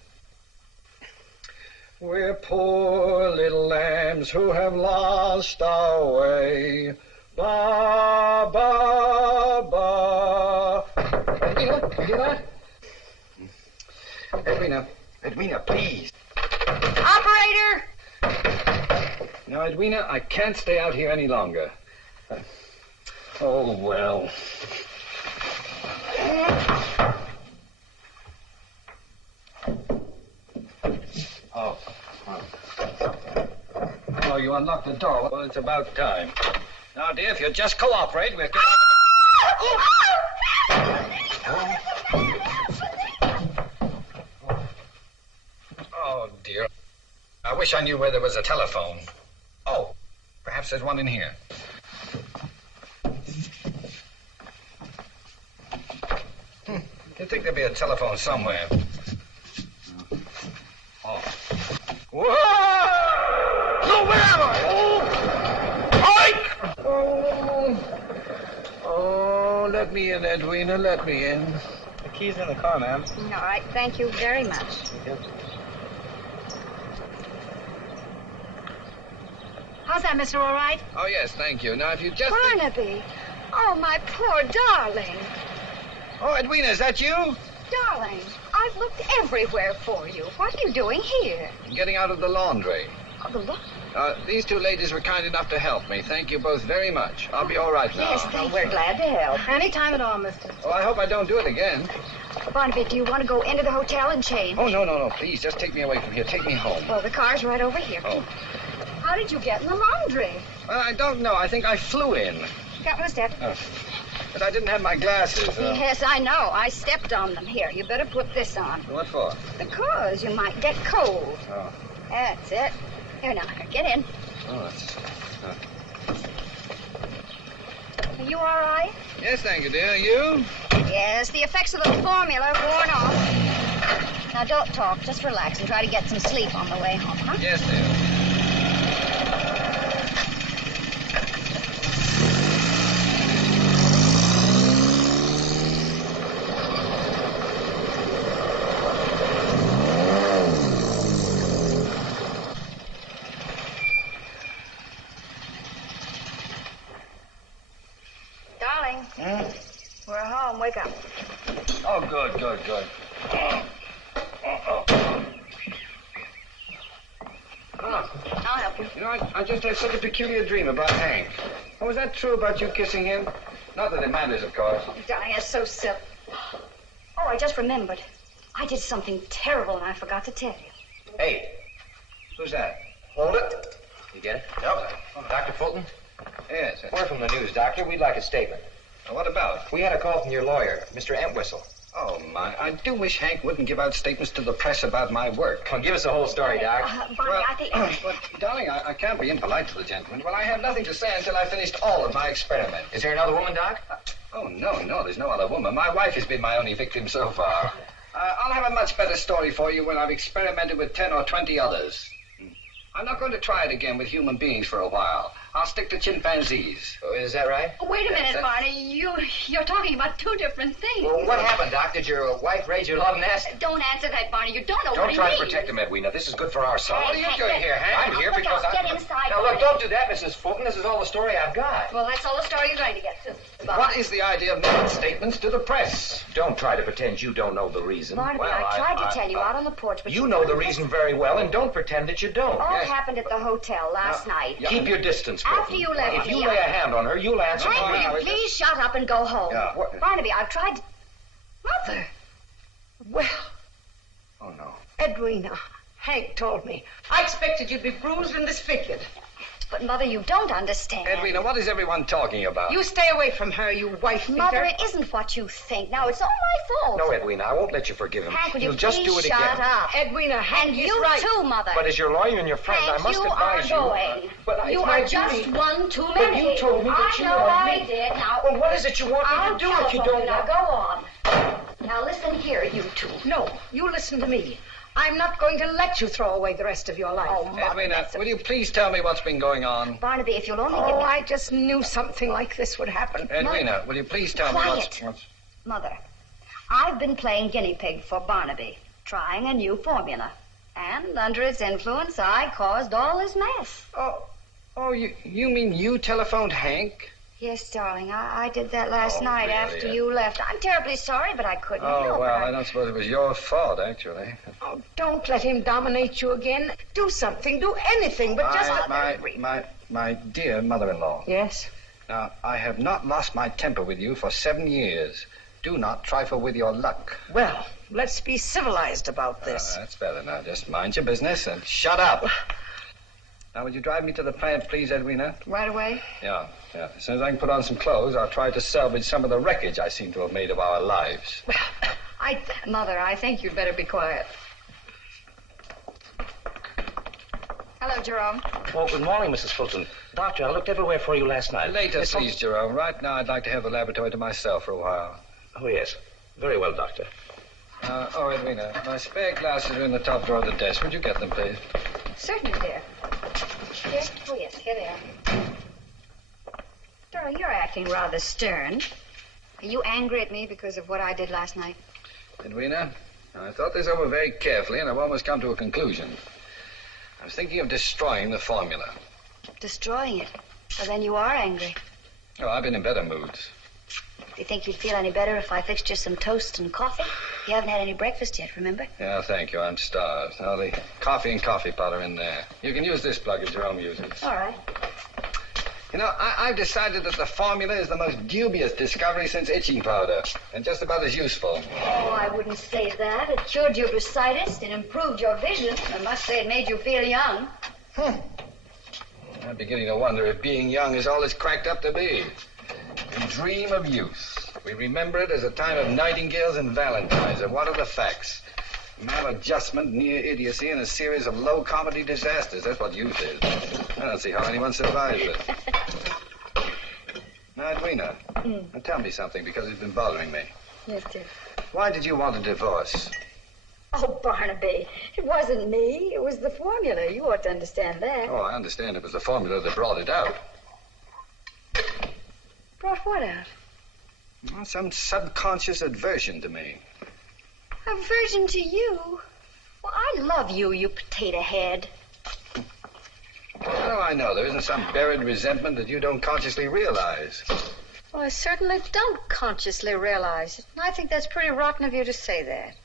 We're poor little lambs who have lost our way. Ba, ba, ba. Edwina, you hear that? Edwina, please. Operator! Now, Edwina, I can't stay out here any longer. Oh, well. Oh, you unlocked the door. Well, it's about time. Now, dear, if you'll just cooperate, we'll get... Oh, dear. I wish I knew where there was a telephone. Oh, perhaps there's one in here. You'd think there'd be a telephone somewhere. Oh. Whoa! No, where am I? Oh! Oh, let me in, Edwina, let me in. The key's in the car, ma'am. All right, thank you very much. Yep. How's that, mister, all right? Oh, yes, thank you. Now, if you just... Barnaby. Oh, my poor darling. Oh, Edwina, is that you? Darling, I've looked everywhere for you. What are you doing here? I'm getting out of the laundry. Oh, the look. These two ladies were kind enough to help me. Thank you both very much. I'll be all right now. Yes, thank you. We're glad to help. Any time at all, mister. Well, I hope I don't do it again. Barnaby, do you want to go into the hotel and change? Oh, no. Please, just take me away from here. Take me home. Well, the car's right over here. Oh. How did you get in the laundry? Well, I don't know. I think I flew in. Got my step. But I didn't have my glasses. Yes, I know. I stepped on them. Here, you better put this on. What for? Because you might get cold. Oh. That's it. Here now, get in. Oh, that's... Are you all right? Yes, thank you, dear. You? Yes, the effects of the formula are worn off. Now, don't talk. Just relax and try to get some sleep on the way home, huh? Yes, dear. Darling. We're home. Wake up. Oh, good. I'll help you. You know, I just had such a peculiar dream about Hank. Oh, was that true about you kissing him? Not that it matters, of course. Darling, that's so silly. Oh, I just remembered. I did something terrible and I forgot to tell you. Hey, Who's that? hold it. You get it? Yep. Dr. Fulton? Yes. We're from the news, Doctor. We'd like a statement. What about? We had a call from your lawyer, Mr. Entwistle. Oh, my. I do wish Hank wouldn't give out statements to the press about my work. Come on, give us the whole story, Doc. Bonnie, I think... But, darling, I can't be impolite to the gentleman. Well, I have nothing to say until I finished all of my experiments. Is there another woman, Doc? Oh, no, there's no other woman. My wife has been my only victim so far. I'll have a much better story for you when I've experimented with 10 or 20 others. I'm not going to try it again with human beings for a while. I'll stick to chimpanzees. Oh, is that right? Wait a minute, Barney. You're talking about two different things. Well, what happened, Doc? Did your wife raise your love nest? Don't answer that, Barney. You don't know what Don't he try to means. protect him, Edwina. This is good for our son. What are you doing here, Hank? I'm here Look because out, I... get inside, Now, look, Barney. don't do that, Mrs. Fulton. This is all the story I've got. Well, that's all the story you're going to get, too. What is the idea of making statements to the press? Don't try to pretend you don't know the reason. Barnaby, I tried to tell you out on the porch, but You know the reason very well, and don't pretend that you don't. All happened at the hotel last night. Keep your distance, Fulton. After you left If me, you lay a hand on her, you'll answer Hank, me. will you please shut up and go home? Yeah. Barnaby, I've tried... Mother. Well, Oh, no. Edwina, Hank told me. I expected you'd be bruised and disfigured. But, Mother, you don't understand. Edwina, what is everyone talking about? You stay away from her, you wife beater. Mother, it isn't what you think. Now, it's all my fault. No, Edwina, I won't let you forgive him. Hank, will you He'll just please do it shut again. up? Edwina, Hank And is you right. too, Mother. But as your lawyer and your friend, Hank, I must you advise are going. But You it's my are just duty. one too But many. you told me that I you know wanted I me. did. Now, Well, what is it you want me I'll to do if you telephone don't Now, want... go on. Now, listen here, you two. No, you listen to me. I'm not going to let you throw away the rest of your life. Oh, Mother, Edwina, will you please tell me what's been going on? Barnaby, if you'll only give Oh, me... I just knew something like this would happen. Edwina, will you please tell me Quiet. what's... Mother, I've been playing guinea pig for Barnaby, trying a new formula. And under its influence, I caused all this mess. Oh, you mean you telephoned Hank? Yes, darling, I did that last night really? after you left. I'm terribly sorry, but I couldn't Oh, help well, it. I don't suppose it was your fault, actually. Oh, don't let him dominate you again. Do something, do anything, but just... My dear mother-in-law. Yes? Now, I have not lost my temper with you for 7 years. Do not trifle with your luck. Well, let's be civilized about this. That's better now. Just mind your business and shut up. Now, would you drive me to the plant, please, Edwina? Right away? Yeah. As soon as I can put on some clothes, I'll try to salvage some of the wreckage I seem to have made of our lives. Mother, I think you'd better be quiet. Hello, Jerome. Oh, good morning, Mrs. Fulton. Doctor, I looked everywhere for you last night. Later, please, Jerome. Right now, I'd like to have the laboratory to myself for a while. Oh, yes. Very well, Doctor. Edwina, my spare glasses are in the top drawer of the desk. Would you get them, please? Certainly, dear. Here? Oh, yes, here they are. Darling, you're acting rather stern. Are you angry at me because of what I did last night? Edwina, I thought this over very carefully, and I've almost come to a conclusion. I was thinking of destroying the formula. Destroying it? Well, then you are angry. Oh, I've been in better moods. Do you think you'd feel any better if I fixed you some toast and coffee? You haven't had any breakfast yet, remember? Yeah, thank you. I'm starved. Now, the coffee and coffee pot are in there. You can use this plug as Jerome uses. All right. You know, I've decided that the formula is the most dubious discovery since itching powder, and just about as useful. Oh, I wouldn't say that. It cured your bursitis. It improved your vision. I must say it made you feel young. I'm beginning to wonder if being young is all it's cracked up to be. We dream of youth. We remember it as a time of nightingales and valentines. And what are the facts? Maladjustment, near idiocy, and a series of low comedy disasters. That's what youth is. I don't see how anyone survives it. Now, Edwina, now tell me something, because it's been bothering me. Yes, dear. Why did you want a divorce? Oh, Barnaby, it wasn't me. It was the formula. You ought to understand that. Oh, I understand it was the formula that brought it out. Brought what out? Well, some subconscious aversion to me. Aversion to you? Well, I love you, you potato head. How do I know? There isn't some buried resentment that you don't consciously realize. Well, I certainly don't consciously realize it. And I think that's pretty rotten of you to say that.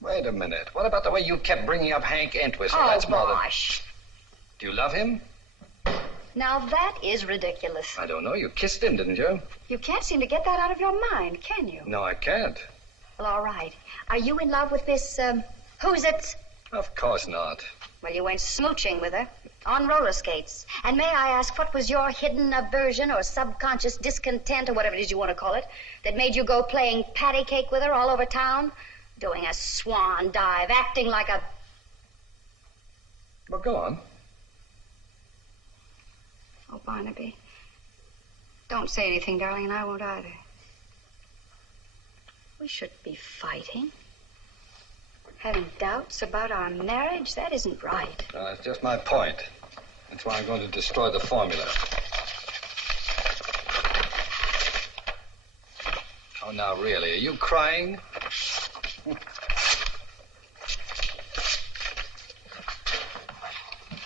Wait a minute. What about the way you kept bringing up Hank Entwistle? Oh, That's more gosh. Do you love him? Now, that is ridiculous. I don't know. You kissed him, didn't you? You can't seem to get that out of your mind, can you? No, I can't. Well, all right. Are you in love with this, who's it? Of course not. Well, you went smooching with her on roller skates. And may I ask, what was your hidden aversion or subconscious discontent or whatever it is you want to call it that made you go playing patty cake with her all over town? Doing a swan dive, acting like a... Well, go on. Oh, Barnaby. Don't say anything, darling, and I won't either. We shouldn't be fighting. Having doubts about our marriage, that isn't right. That's just my point. That's why I'm going to destroy the formula. Oh, now, really, are you crying?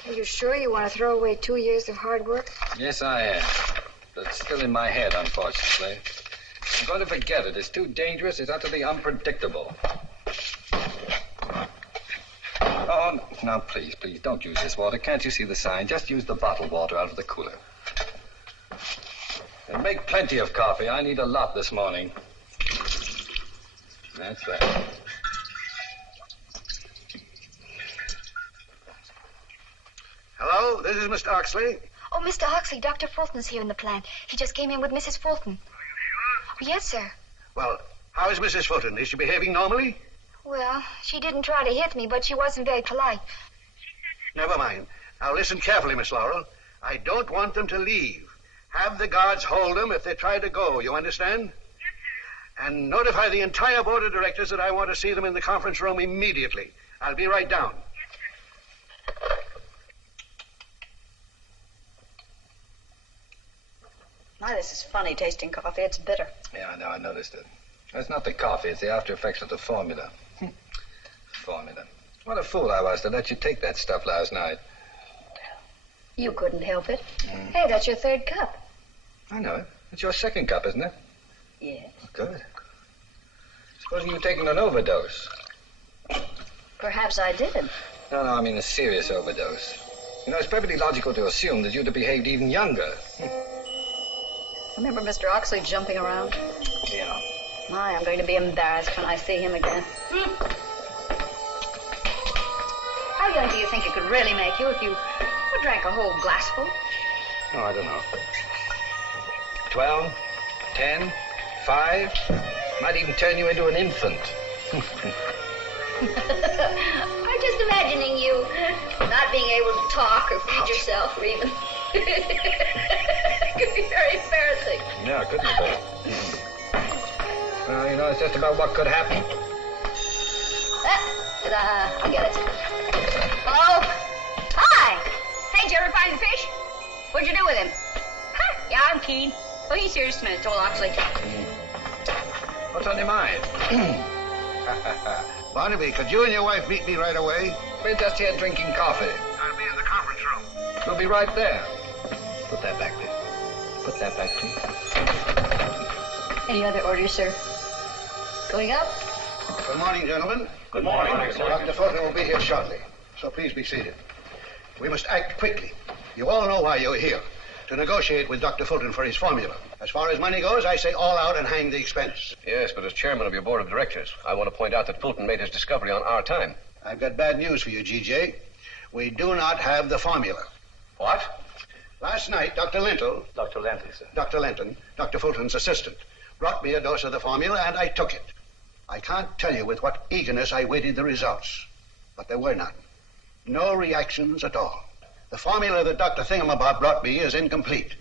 Are you sure you want to throw away 2 years of hard work? Yes, I am. But it's still in my head, unfortunately. I'm going to forget it. It's too dangerous. It's utterly unpredictable. Oh, now, please, don't use this water. Can't you see the sign? Just use the bottled water out of the cooler. And make plenty of coffee. I need a lot this morning. That's that. Hello, this is Mr. Oxley. Oh, Mr. Oxley, Dr. Fulton's here in the plant. He just came in with Mrs. Fulton. Oh, yes, sir. Well, how is Mrs. Fulton? Is she behaving normally? Well, she didn't try to hit me, but she wasn't very polite. Never mind. Now listen carefully, Miss Laurel. I don't want them to leave. Have the guards hold them if they try to go, you understand? And notify the entire board of directors that I want to see them in the conference room immediately. I'll be right down. My, this is funny tasting coffee. It's bitter. Yeah, I know. I noticed it. It's not the coffee. It's the after effects of the formula. Formula. What a fool I was to let you take that stuff last night. You couldn't help it. Hey, that's your third cup. I know it. It's your second cup, isn't it? Yes. Good. Supposing you've taken an overdose. Perhaps I did. No, I mean a serious overdose. You know, it's perfectly logical to assume that you'd have behaved even younger. Remember Mr. Oxley jumping around? Yeah. My, I'm going to be embarrassed when I see him again. How young do you think it could really make you if you drank a whole glassful? Oh, I don't know. 12, 10, 5. Might even turn you into an infant. I'm just imagining you not being able to talk or feed yourself or even... It could be very embarrassing. Yeah, couldn't it? Well, you know, it's just about what could happen. I'll get it. Hello? Hi! Hey, did you ever find the fish? What'd you do with him? Huh? Yeah, I'm keen. Oh, he's here just a minute, told Oxley. What's on your mind? Barnaby, could you and your wife meet me right away? We're just here drinking coffee. I'll be in the conference room. We'll be right there. Put that back, please. Put that back, please. Any other orders, sir? Going up? Good morning, gentlemen. Good morning. Dr. Fulton will be here shortly, so please be seated. We must act quickly. You all know why you're here, to negotiate with Dr. Fulton for his formula. As far as money goes, I say all out and hang the expense. Yes, but as chairman of your board of directors, I want to point out that Fulton made his discovery on our time. I've got bad news for you, G.J. We do not have the formula. What? Last night, Dr. Linton... Dr. Lenton, sir. Dr. Linton, Dr. Fulton's assistant, brought me a dose of the formula, and I took it. I can't tell you with what eagerness I waited the results, but there were none. No reactions at all. The formula that Dr. Thingamabob brought me is incomplete.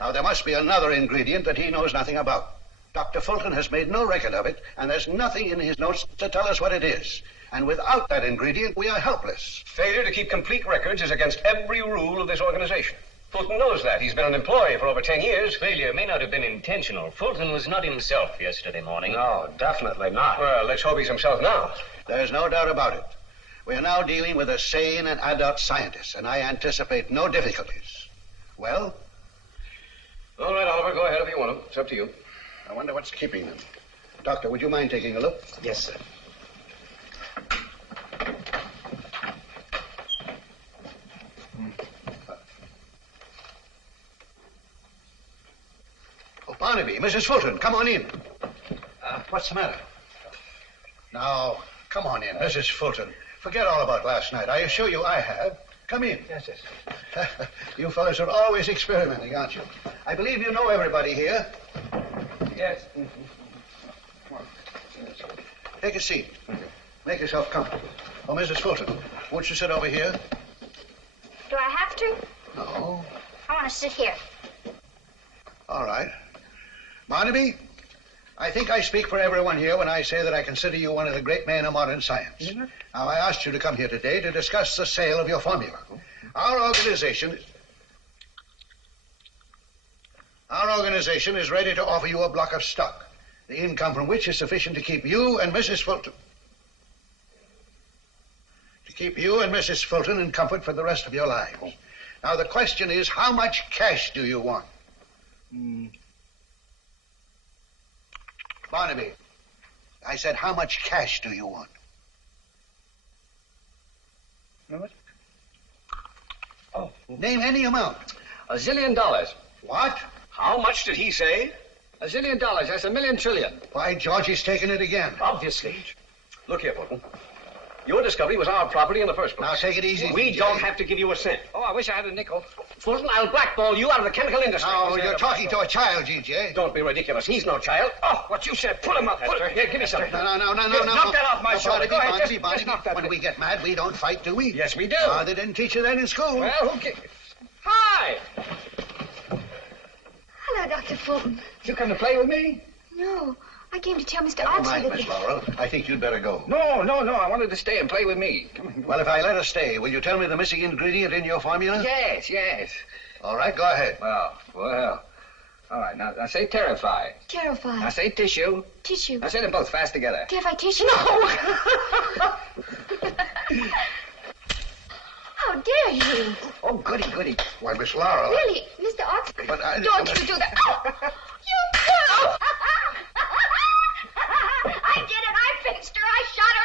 Now, there must be another ingredient that he knows nothing about. Dr. Fulton has made no record of it, and there's nothing in his notes to tell us what it is. And without that ingredient, we are helpless. Failure to keep complete records is against every rule of this organization. Fulton knows that. He's been an employee for over 10 years. Failure may not have been intentional. Fulton was not himself yesterday morning. No, definitely not. Well, let's hope he's himself now. There's no doubt about it. We are now dealing with a sane and adult scientist, and I anticipate no difficulties. Well? All right, Oliver, go ahead if you want to. It's up to you. I wonder what's keeping them. Doctor, would you mind taking a look? Yes, sir. Oh, Barnaby, Mrs. Fulton, come on in. What's the matter? Now, come on in, Mrs. Fulton. Forget all about last night. I assure you I have. Come in. Yes, yes. You fellows are always experimenting, aren't you? I believe you know everybody here. Yes. Take a seat. Make yourself comfortable. Oh, Mrs. Fulton, won't you sit over here? Do I have to? No. I want to sit here. All right. Barnaby, I think I speak for everyone here when I say that I consider you one of the great men of modern science. Mm-hmm. Now, I asked you to come here today to discuss the sale of your formula. Our organization is ready to offer you a block of stock, the income from which is sufficient to keep you and Mrs. Fulton in comfort for the rest of your lives. Now, the question is, how much cash do you want? Barnaby, I said, how much cash do you want? What? Oh, name any amount. $1 zillion. What? How much did he say? $1 zillion. That's $1 million trillion. Why, George, he's taken it again. Obviously. Look here, Fulton. Your discovery was our property in the first place. Now, take it easy. We don't have to give you a cent. Oh, I wish I had a nickel. Fulton, I'll blackball you out of the chemical industry. Oh, you're talking to a child, G.J. Don't be ridiculous. He's no child. Oh, what you said. Pull him up. Here, give me something. No. Knock that off my shoulder. Go ahead. Barnaby, knock that. When we get mad, we don't fight, do we? Yes, we do. They didn't teach you that in school. Well, who cares? Hi! Hello, Dr. Fulton. You come to play with me? No, I came to tell Mr. Never Oxley mind, that... Miss Laurel. I think you'd better go. No. I wanted to stay and play with me. Come on. Well, if I let her stay, will you tell me the missing ingredient in your formula? Yes. All right, go ahead. Well. All right, now say terrify. Terrify. Now say tissue. Tissue. Now say them both fast together. Terrify tissue? No! How dare you? Oh, goody. Why, Miss Laurel. Really, Mr. Oxley? But Don't you do that. Oh, you girl! I did it. I fixed her. I shot her.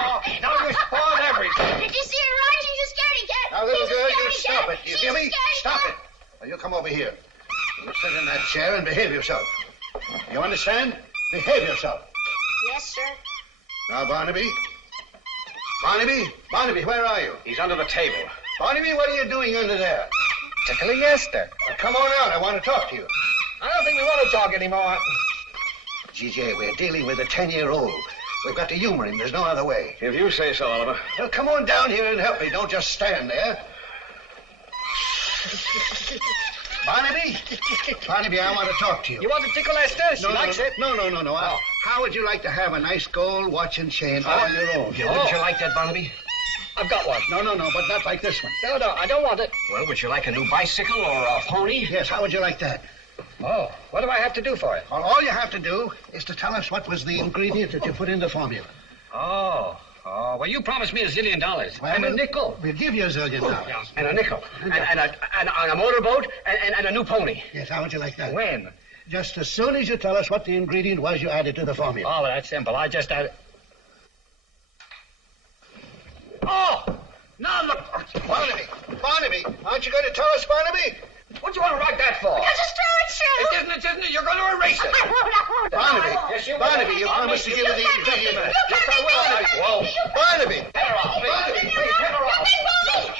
Oh, now you spoiled everything. Did you see her run? She's a scaredy cat. Now, little She's a girl, you scaredy stop cat. it. You She's hear a me? scaredy Stop cat. it. Now, you come over here. You sit in that chair and behave yourself. You understand? Behave yourself. Yes, sir. Now, Barnaby, where are you? He's under the table. Barnaby, what are you doing under there? Tickling Esther. Now, come on out. I want to talk to you. I don't think we want to talk anymore. G.J., we're dealing with a 10-year-old. We've got to humor him. There's no other way. If you say so, Oliver. Well, come on down here and help me. Don't just stand there. Barnaby, I want to talk to you. You want to tickle Esther? She likes it. No. Oh. How would you like to have a nice gold watch and chain all on your own? Wouldn't you like that, Barnaby? I've got one. No, but not like this one. No, I don't want it. Well, would you like a new bicycle or a pony? Yes, how would you like that? Oh, what do I have to do for it? Well, all you have to do is to tell us what was the ingredient that you put in the formula. Oh, well, you promised me $1 zillion. Well, and a nickel. We'll give you $1 zillion. Yeah, and a nickel. And a motorboat and a new pony. Yes, how would you like that? When? Just as soon as you tell us what the ingredient was you added to the formula. Oh, that's simple. I just added... Oh! Now look... Barnaby, aren't you going to tell us, Barnaby? What do you want to write that for? Because it's true, it's true. It isn't. You're going to erase it. I won't. Barnaby, Yes, you will. Barnaby, you promised to give her the ingredient. Yes, I will. Whoa. Barnaby. Get her off. Please, get her off.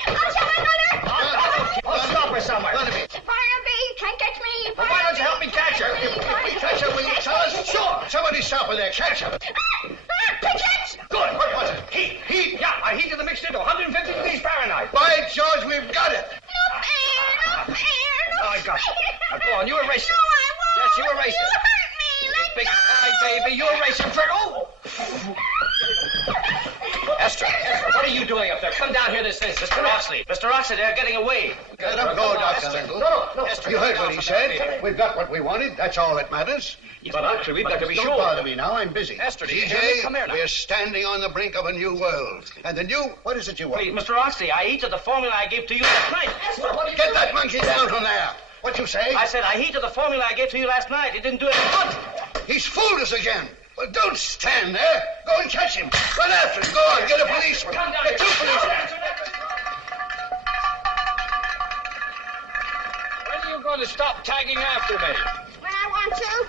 I'll tell my mother. I'll stop her somewhere. Barnaby. Barnaby, can't catch me. Well, why don't you help me catch her? If we catch her, will you tell us? Sure. Somebody stop her there. Catch her. Pigeons. Good. What was it? Heat. Yeah, I heated the mixture to 150 degrees Fahrenheit. By George, we've got it. No fair. I got it. Now, go on, you erase it. No, I won't. Yes, you erase it. You hurt me. What are you doing up there? Come down here this instant. Mr. Oxley. Mr. Oxley, they're getting away. Let him go, Dr. Lingle. No. You heard what he said. We've got what we wanted. That's all that matters. But actually, we've got to be Don't sure. bother me now. I'm busy. Esther, do you hear me? Come here CJ, now. we're standing on the brink of a new world. And the new... What is it you want? Please, Mr. Oxley, I heated the formula I gave to you last night. Get that monkey down from there. What'd you say? I said I heated the formula I gave to you last night. It didn't do any good. He's fooled us again. Well, don't stand there. Go and catch him. Run after him. Go on, get a policeman. Come down Get here. 2 policemen. When are you going to stop tagging after me? When I want to.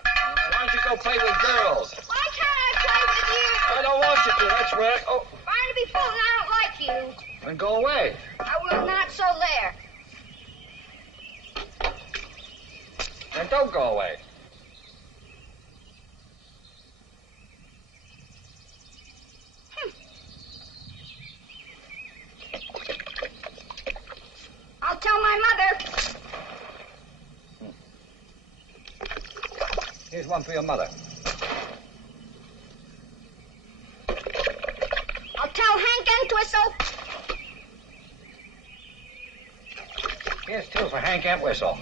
Why don't you go play with girls? Why can't I play with you? I don't want you to. That's where... Oh, Barnaby Fulton, I don't like you. then go away. I will not so there. Then don't go away. I'll tell my mother. Here's one for your mother. I'll tell Hank Entwistle. Here's 2 for Hank Entwistle.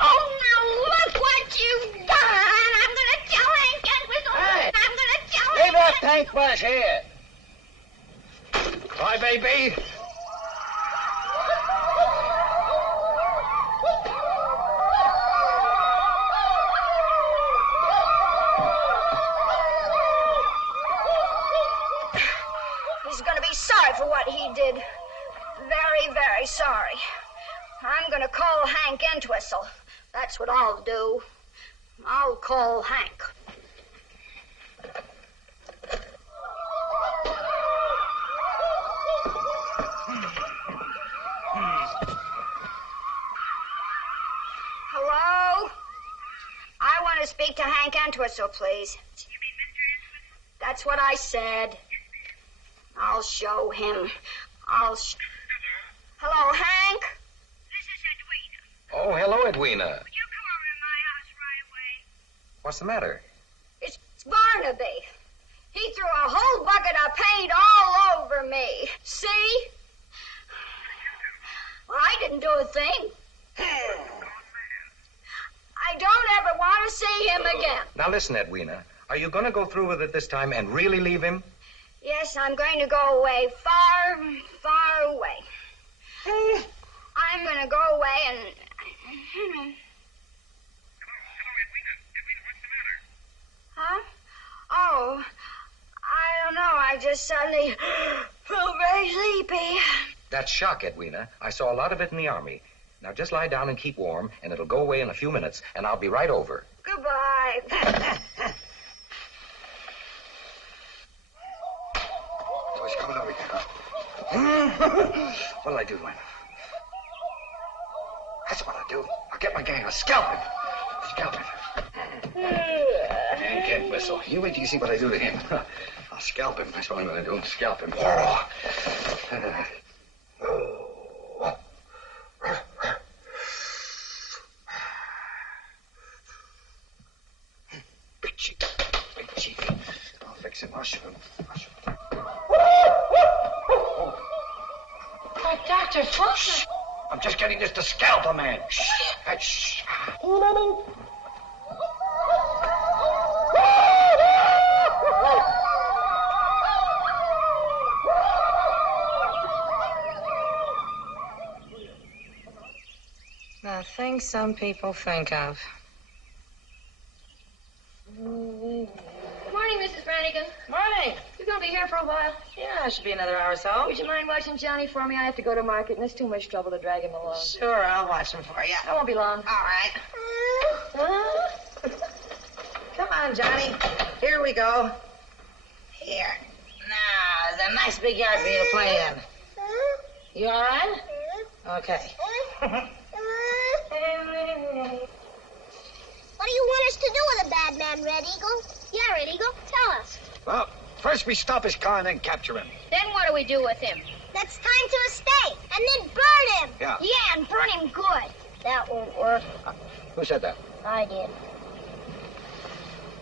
Oh, now look what you've done. I'm going to tell Hank Entwistle. Hey. I'm going to tell Leave him. that paintbrush here. Bye, baby. He's going to be sorry for what he did. Very, very sorry. I'm going to call Hank Entwistle. That's what I'll do. I'll call Hank. Hello? I want to speak to Hank Entwistle, please. That's what I said. I'll show him. Hello, Hank? This is Edwina. Oh, hello, Edwina. Would you come over to my house right away? What's the matter? It's Barnaby. He threw a whole bucket of paint all over me. See? Well, I didn't do a thing. I don't ever want to see him again. Now, listen, Edwina. Are you going to go through with it this time and really leave him? Yes, I'm going to go away, far, far away. I'm going to go away and... Hello, Edwina. Edwina, what's the matter? Huh? Oh, I don't know. I just suddenly felt very sleepy. That's shock, Edwina. I saw a lot of it in the Army. Now, just lie down and keep warm, and it'll go away in a few minutes, and I'll be right over. Goodbye. Oh, he's coming over here. What'll I do, Wayne? That's what I'll do. I'll get my gang. I'll scalp him. Scalp him. Hank Entwistle. You wait till you see what I do to him. I'll scalp him. That's what I'm going to do. Scalp him. Big cheek. Big cheek. I'll fix him. I'll shoot him. But Dr. Fulton. I'm just getting this to scalp a man. Shh. The things some people think of. Morning, Mrs. Brannigan. Morning. You gonna be here for a while? Yeah, it should be another hour or so. Would you mind watching Johnny for me? I have to go to market, and it's too much trouble to drag him along. Sure, I'll watch them for you. I won't be long. All right. Come on, Johnny. Here we go. Here. Now, there's a nice big yard for you to play in. You all right? Okay. What do you want us to do with the bad man, Red Eagle? Yeah, Red Eagle, tell us. Well, first we stop his car and then capture him. Then what do we do with him? Let's tie him to a stake and then burn him. Yeah. Yeah, and burn him good. That won't work. Who said that? I did.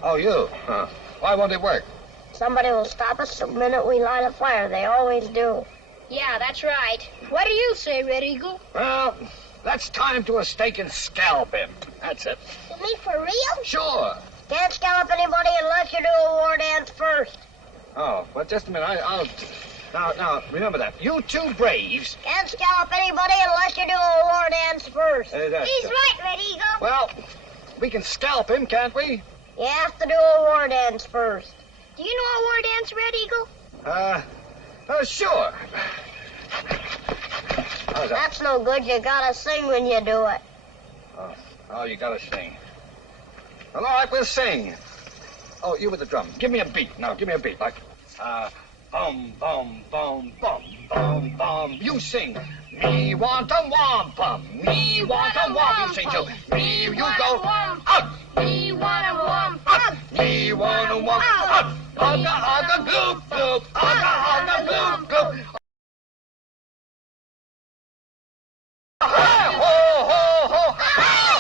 Oh, you? Huh. Why won't it work? Somebody will stop us the minute we light a fire. They always do. Yeah, that's right. What do you say, Red Eagle? Well, let's tie him to a stake and scalp him. That's it. You mean for real? Sure. Can't scallop anybody unless you do a war dance first. Oh, well, just a minute. I'll... Now, remember that. You two braves... Can't scallop anybody unless you do a war dance first. He's right, Red Eagle. Well, we can scalp him, can't we? You have to do a war dance first. Do you know a war dance, Red Eagle? Sure. How's that? That's no good. You gotta sing when you do it. Oh, you gotta sing. Well, all right, we'll sing. Oh, you with the drum. Give me a beat. Now, give me a beat. Like, bum, bum, bum, bum, bum, bum. You sing. Me want a wampum. Me want a wampum. You sing, Joe. Me, you go. Out. Me want a wampum. Me want a wampum. Out. Ugga, ugga, gloop, gloop. Ugga, ugga, gloop, gloop. Ha, ho, ho, ho. Ha,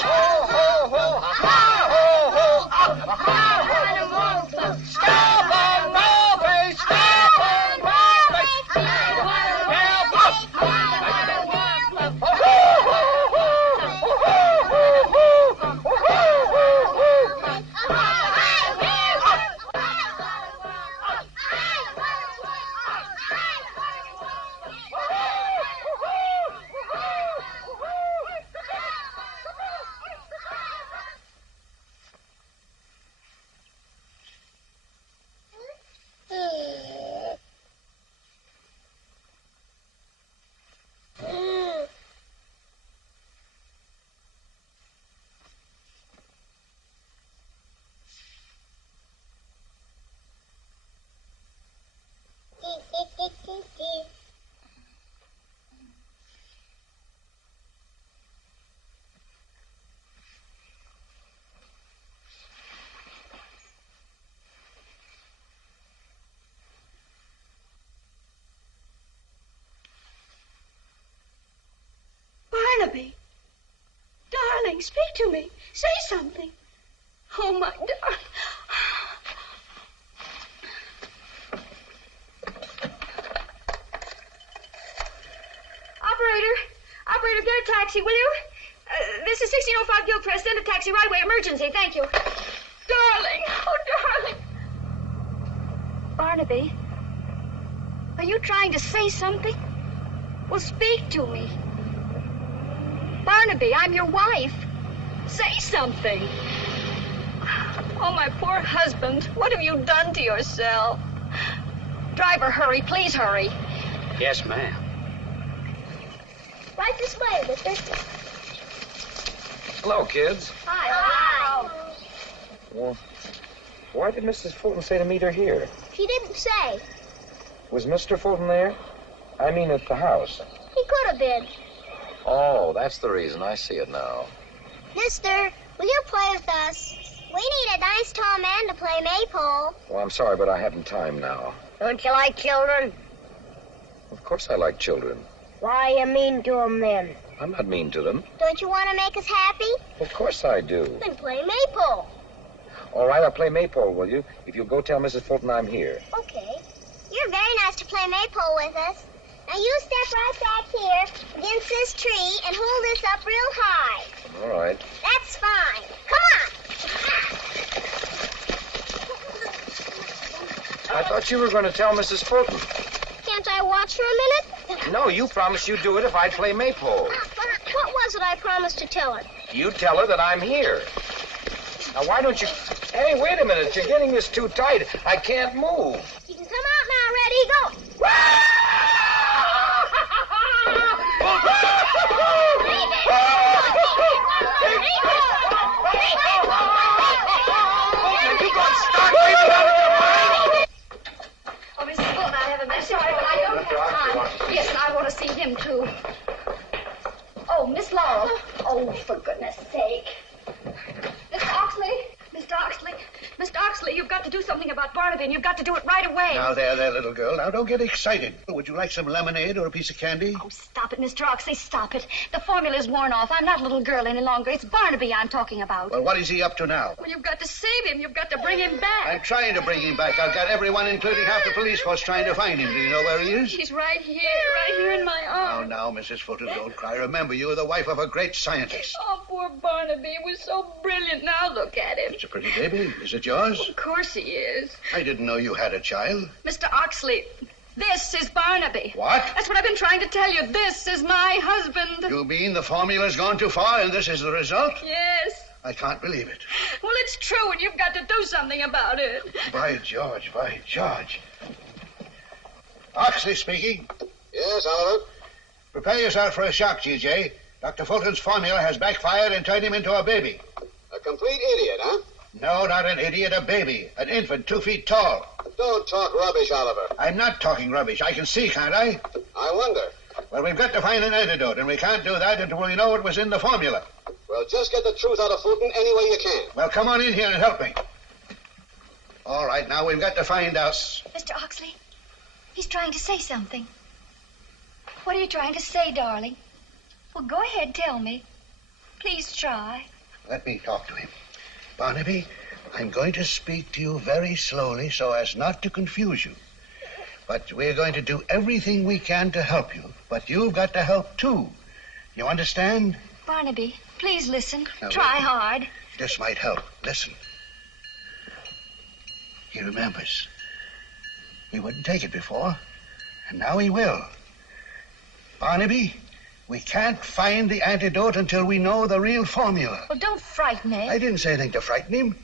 ho, ho, ho. Ha, ho, ho. Up. Ha, ho, ho. Stop on my way. Stop on my way. Help up. Barnaby, darling, speak to me. Say something. Oh, my darling. Operator, get a taxi, will you? This is 1605 Gilchrist. Send a taxi right away. Emergency, thank you. Darling, oh, darling. Barnaby, are you trying to say something? Well, speak to me. Barnaby, I'm your wife. Say something. Oh, my poor husband. What have you done to yourself? Driver, hurry. Please hurry. Yes, ma'am. Right this way, mister. Hello, kids. Hi. Well, why did Mrs. Fulton say to meet her here? She didn't say. Was Mr. Fulton there? I mean at the house. He could have been. Oh, that's the reason. I see it now. Mister, will you play with us? We need a nice tall man to play maypole. Well, I'm sorry, but I haven't time now. Don't you like children? Of course I like children. Why are you mean to them then? I'm not mean to them. Don't you want to make us happy? Of course I do. Then play maypole. All right, I'll play maypole, will you? If you'll go tell Mrs. Fulton I'm here. Okay. You're very nice to play maypole with us. Now you step right back here against this tree and hold this up real high. All right. That's fine. Come on. I thought you were going to tell Mrs. Fulton. Can't I watch for a minute? No, you promised you'd do it if I'd play maypole. What was it I promised to tell her? You tell her that I'm here. Now, why don't you... Hey, wait a minute. You're getting this too tight. I can't move. You can come out now, Red Eagle. Oh, Mrs. Fulton, I have a message, but I don't have time. Yes, I want to see him, too. Oh, Miss Laurel. Oh, for goodness sake. Mr. Oxley. Mr. Oxley. Mr. Oxley. Oxley, you've got to do something about Barnaby, and you've got to do it right away. Now, there, little girl. Now, don't get excited. Would you like some lemonade or a piece of candy? Oh, stop it, Mr. Oxley, stop it. The formula's worn off. I'm not a little girl any longer. It's Barnaby I'm talking about. Well, what is he up to now? Well, you've got to save him. You've got to bring him back. I'm trying to bring him back. I've got everyone, including half the police force, trying to find him. Do you know where he is? He's right here in my arms. Now, Mrs. Fulton, don't cry. Remember, you are the wife of a great scientist. Oh, poor Barnaby. He was so brilliant. Now look at him. It's a pretty baby. Is it yours? Of course he is. I didn't know you had a child. Mr. Oxley, this is Barnaby. What? That's what I've been trying to tell you. This is my husband. You mean the formula's gone too far and this is the result? Yes. I can't believe it. Well, it's true, and you've got to do something about it. By George, by George. Oxley speaking. Yes, Oliver? Prepare yourself for a shock, G.J. Dr. Fulton's formula has backfired and turned him into a baby. A complete idiot, huh? No, not an idiot, a baby. An infant 2 feet tall. Don't talk rubbish, Oliver. I'm not talking rubbish. I can see, can't I? I wonder. Well, we've got to find an antidote, and we can't do that until we know what was in the formula. Well, just get the truth out of Fulton any way you can. Well, come on in here and help me. All right, now we've got to find out. Mr. Oxley, he's trying to say something. What are you trying to say, darling? Well, go ahead, tell me. Please try. Let me talk to him. Barnaby, I'm going to speak to you very slowly so as not to confuse you. But we're going to do everything we can to help you. But you've got to help, too. You understand? Barnaby, please listen. Now, try wait. hard. This might help. Listen. He remembers. He wouldn't take it before, and now he will. Barnaby, we can't find the antidote until we know the real formula. Well, don't frighten him. I didn't say anything to frighten him.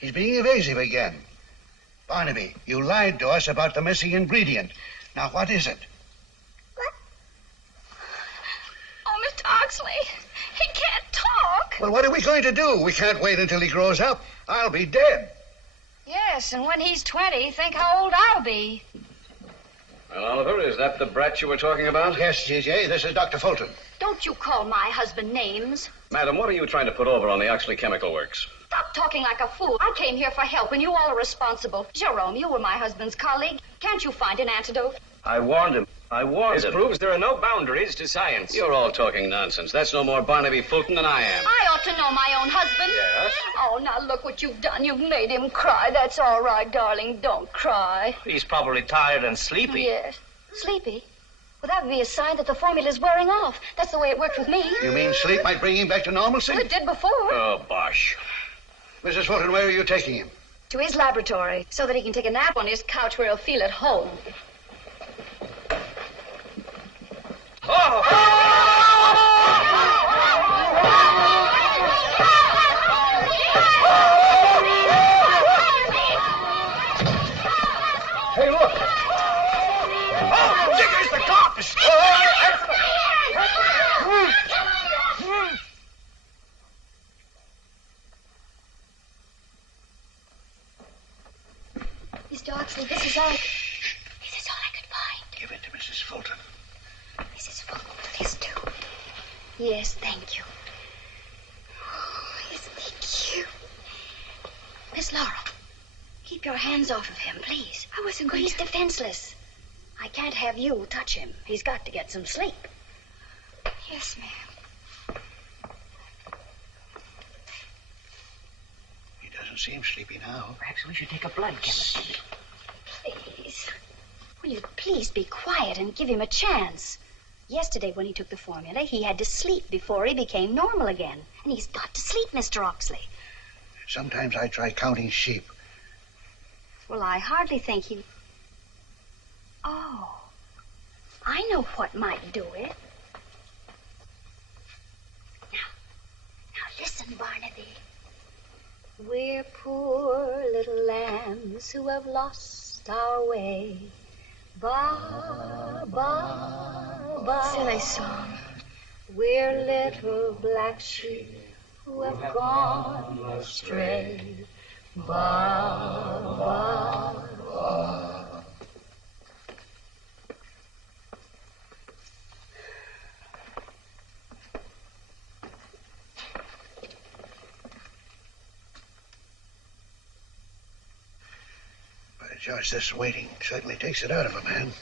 He's being evasive again. Barnaby, you lied to us about the missing ingredient. Now, what is it? What? Oh, Mr. Oxley, he can't talk. Well, what are we going to do? We can't wait until he grows up. I'll be dead. Yes, and when he's 20, think how old I'll be. Well, Oliver, is that the brat you were talking about? Yes, G.J., this is Dr. Fulton. Don't you call my husband names. Madam, what are you trying to put over on the Oxley Chemical Works? Stop talking like a fool. I came here for help, and you all are responsible. Jerome, you were my husband's colleague. Can't you find an antidote? I warned him. This proves there are no boundaries to science. You're all talking nonsense. That's no more Barnaby Fulton than I am. I ought to know my own husband. Yes? Oh, now look what you've done. You've made him cry. That's all right, darling. Don't cry. He's probably tired and sleepy. Yes. Sleepy? Well, that would be a sign that the formula's wearing off. That's the way it worked with me. You mean sleep might bring him back to normalcy? Well, it did before. Oh, bosh. Mrs. Fulton, where are you taking him? To his laboratory, so that he can take a nap on his couch where he'll feel at home. Hey, look. Oh, there's the cops. Mr. Oxley, this is all I could find. Give it to Mrs. Fulton. Mrs. Fulton, please do. Yes, thank you. Oh, isn't he cute? Miss Laurel, keep your hands off of him, please. I wasn't going He's to. defenseless. I can't have you touch him. He's got to get some sleep. Yes, ma'am. He doesn't seem sleepy now. Perhaps we should take a blood chemistry. Please. Will you please be quiet and give him a chance? Yesterday, when he took the formula, he had to sleep before he became normal again. And he's got to sleep, Mr. Oxley. Sometimes I try counting sheep. Well, I hardly think he... Oh, I know what might do it. Now listen, Barnaby. We're poor little lambs who have lost our way. Ba, ba, ba. Silly song. We're little black sheep who have gone astray. Ba, ba, ba. George, this waiting certainly takes it out of a man.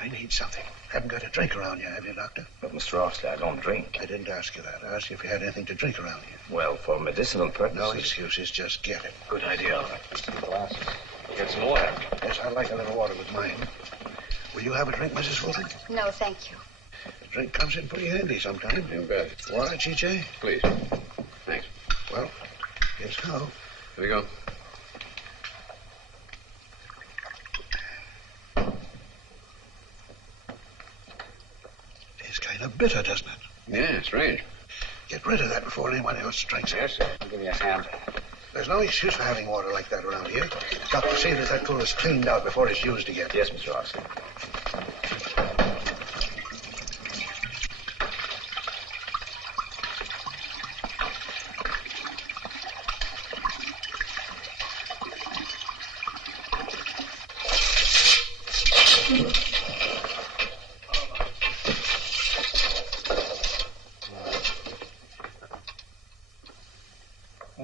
I need something. Haven't got a drink around you, have you, Doctor? But, Mr. Oxley, I don't drink. I didn't ask you that. I asked you if you had anything to drink around you. Well, for medicinal purposes. No excuses, just get it. Good idea. Some glasses. Get some water. Yes, I'd like a little water with mine. Will you have a drink, Mrs. Fulton? No, thank you. The drink comes in pretty handy sometime. You bet. Water, CJ? Please. Thanks. Well, yes, how? Here we go. It's kind of bitter, doesn't it? Yeah, strange. Get rid of that before anyone else drinks it. Yes, sir. I'll give you a hand. There's no excuse for having water like that around here. Got to see that pool is cleaned out before it's used again. Yes, Mr. Oxley.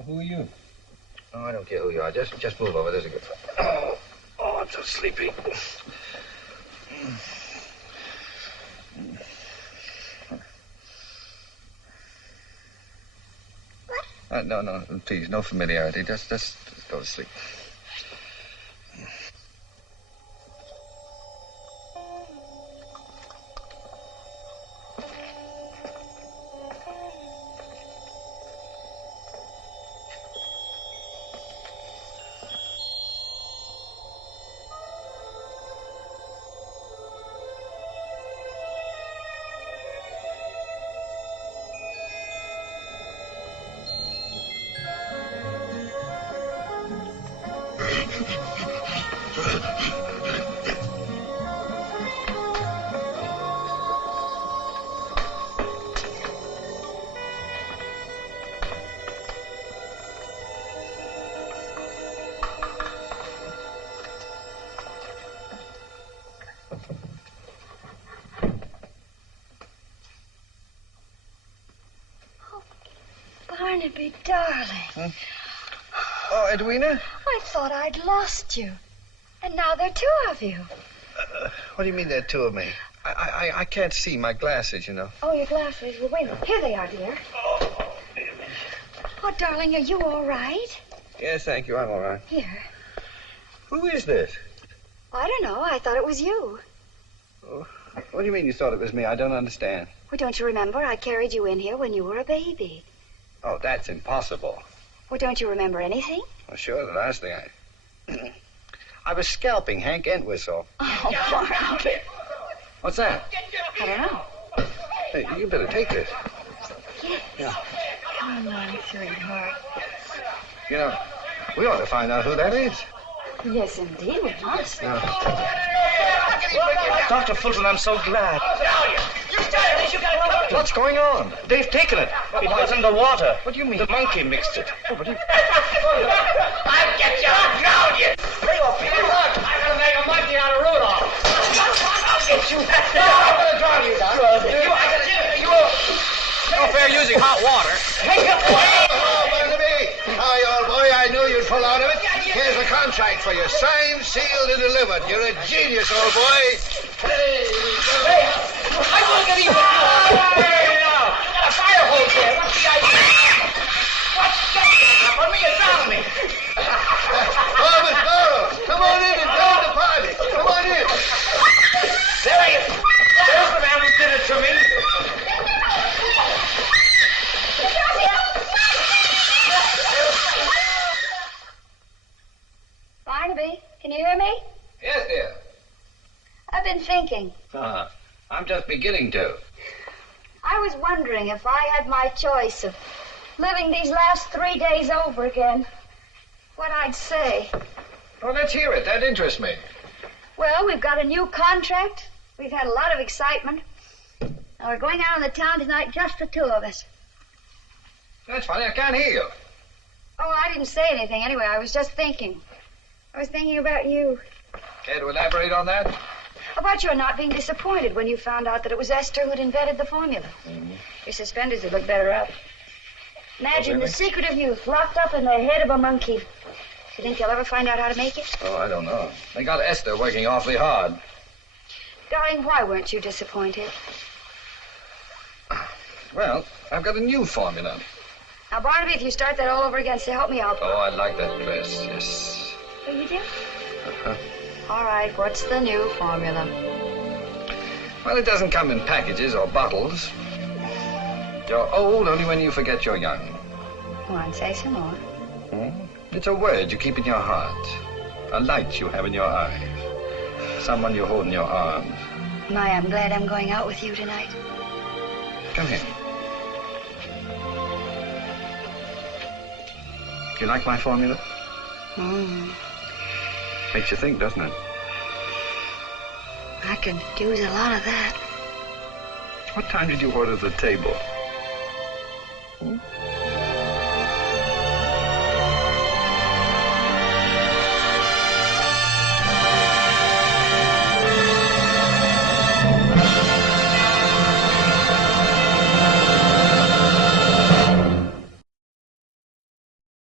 Who are you? Oh, I don't care who you are. Just move over. There's a good Oh, I'm so sleepy. No, please, no familiarity. Just go to sleep. Barnaby, darling. Huh? Oh, Edwina? I thought I'd lost you. And now there are two of you. What do you mean there are two of me? I can't see my glasses, you know. Oh, your glasses. Well, wait a minute. Here they are, dear. Oh, darling, are you all right? Yes, thank you. I'm all right. Here. Who is this? I don't know. I thought it was you. Oh, what do you mean you thought it was me? I don't understand. Well, don't you remember? I carried you in here when you were a baby. Oh, that's impossible. Well, don't you remember anything? Well, sure, the last thing I was scalping Hank Entwistle. Oh, Barnaby. What's that? I don't know. Hey, you better take this. Yes. Yeah. Come on, sweetheart. You know, we ought to find out who that is. Yes, indeed, we must. Dr. Fulton, I'm so glad. What's going on? They've taken it. It was in the water. What do you mean? The monkey mixed it. Oh, but you... I'll get you. I'll drown you. Lay off me. Look, I'm going to make a monkey out of Rudolph. I'll get you. No, I'm going to drown you, Doc. No fair using hot water. Take it away. Oh, Barnaby. Hi, old boy. I knew you'd pull out of it. Here's a contract for you. Signed, sealed, and delivered. You're a genius, old boy. Hey, I'm going to get even with you. Hey, now. You got a fire hose there. What's the idea? What's that up on me and drown me? Oh, Miss Burrow, come on in and join the party. Come on in. There he is. There's the man who did it to me. Barnaby, can you hear me? Yes, dear. I've been thinking. I'm just beginning to. I was wondering if I had my choice of living these last 3 days over again, what I'd say. Well, let's hear it. That interests me. Well, we've got a new contract. We've had a lot of excitement. Now, we're going out on the town tonight, just the two of us. That's funny. I can't hear you. Oh, I didn't say anything anyway. I was just thinking. I was thinking about you. Care to elaborate on that? About your not being disappointed when you found out that it was Esther who'd invented the formula. Mm-hmm. Your suspenders would look better up. Imagine really? the secret of youth locked up in the head of a monkey. You think they'll ever find out how to make it? Oh, I don't know. They got Esther working awfully hard. Darling, why weren't you disappointed? Well, I've got a new formula. Now, Barnaby, if you start that all over again, say, help me out. Oh, I like that dress, yes. Oh, you do? Uh-huh. All right, what's the new formula? Well, it doesn't come in packages or bottles. You're old only when you forget you're young. Go on, say some more. It's a word you keep in your heart. A light you have in your eyes. Someone you hold in your arms. My, I'm glad I'm going out with you tonight. Come here. Do you like my formula? Makes you think, doesn't it? I could use a lot of that. What time did you order the table?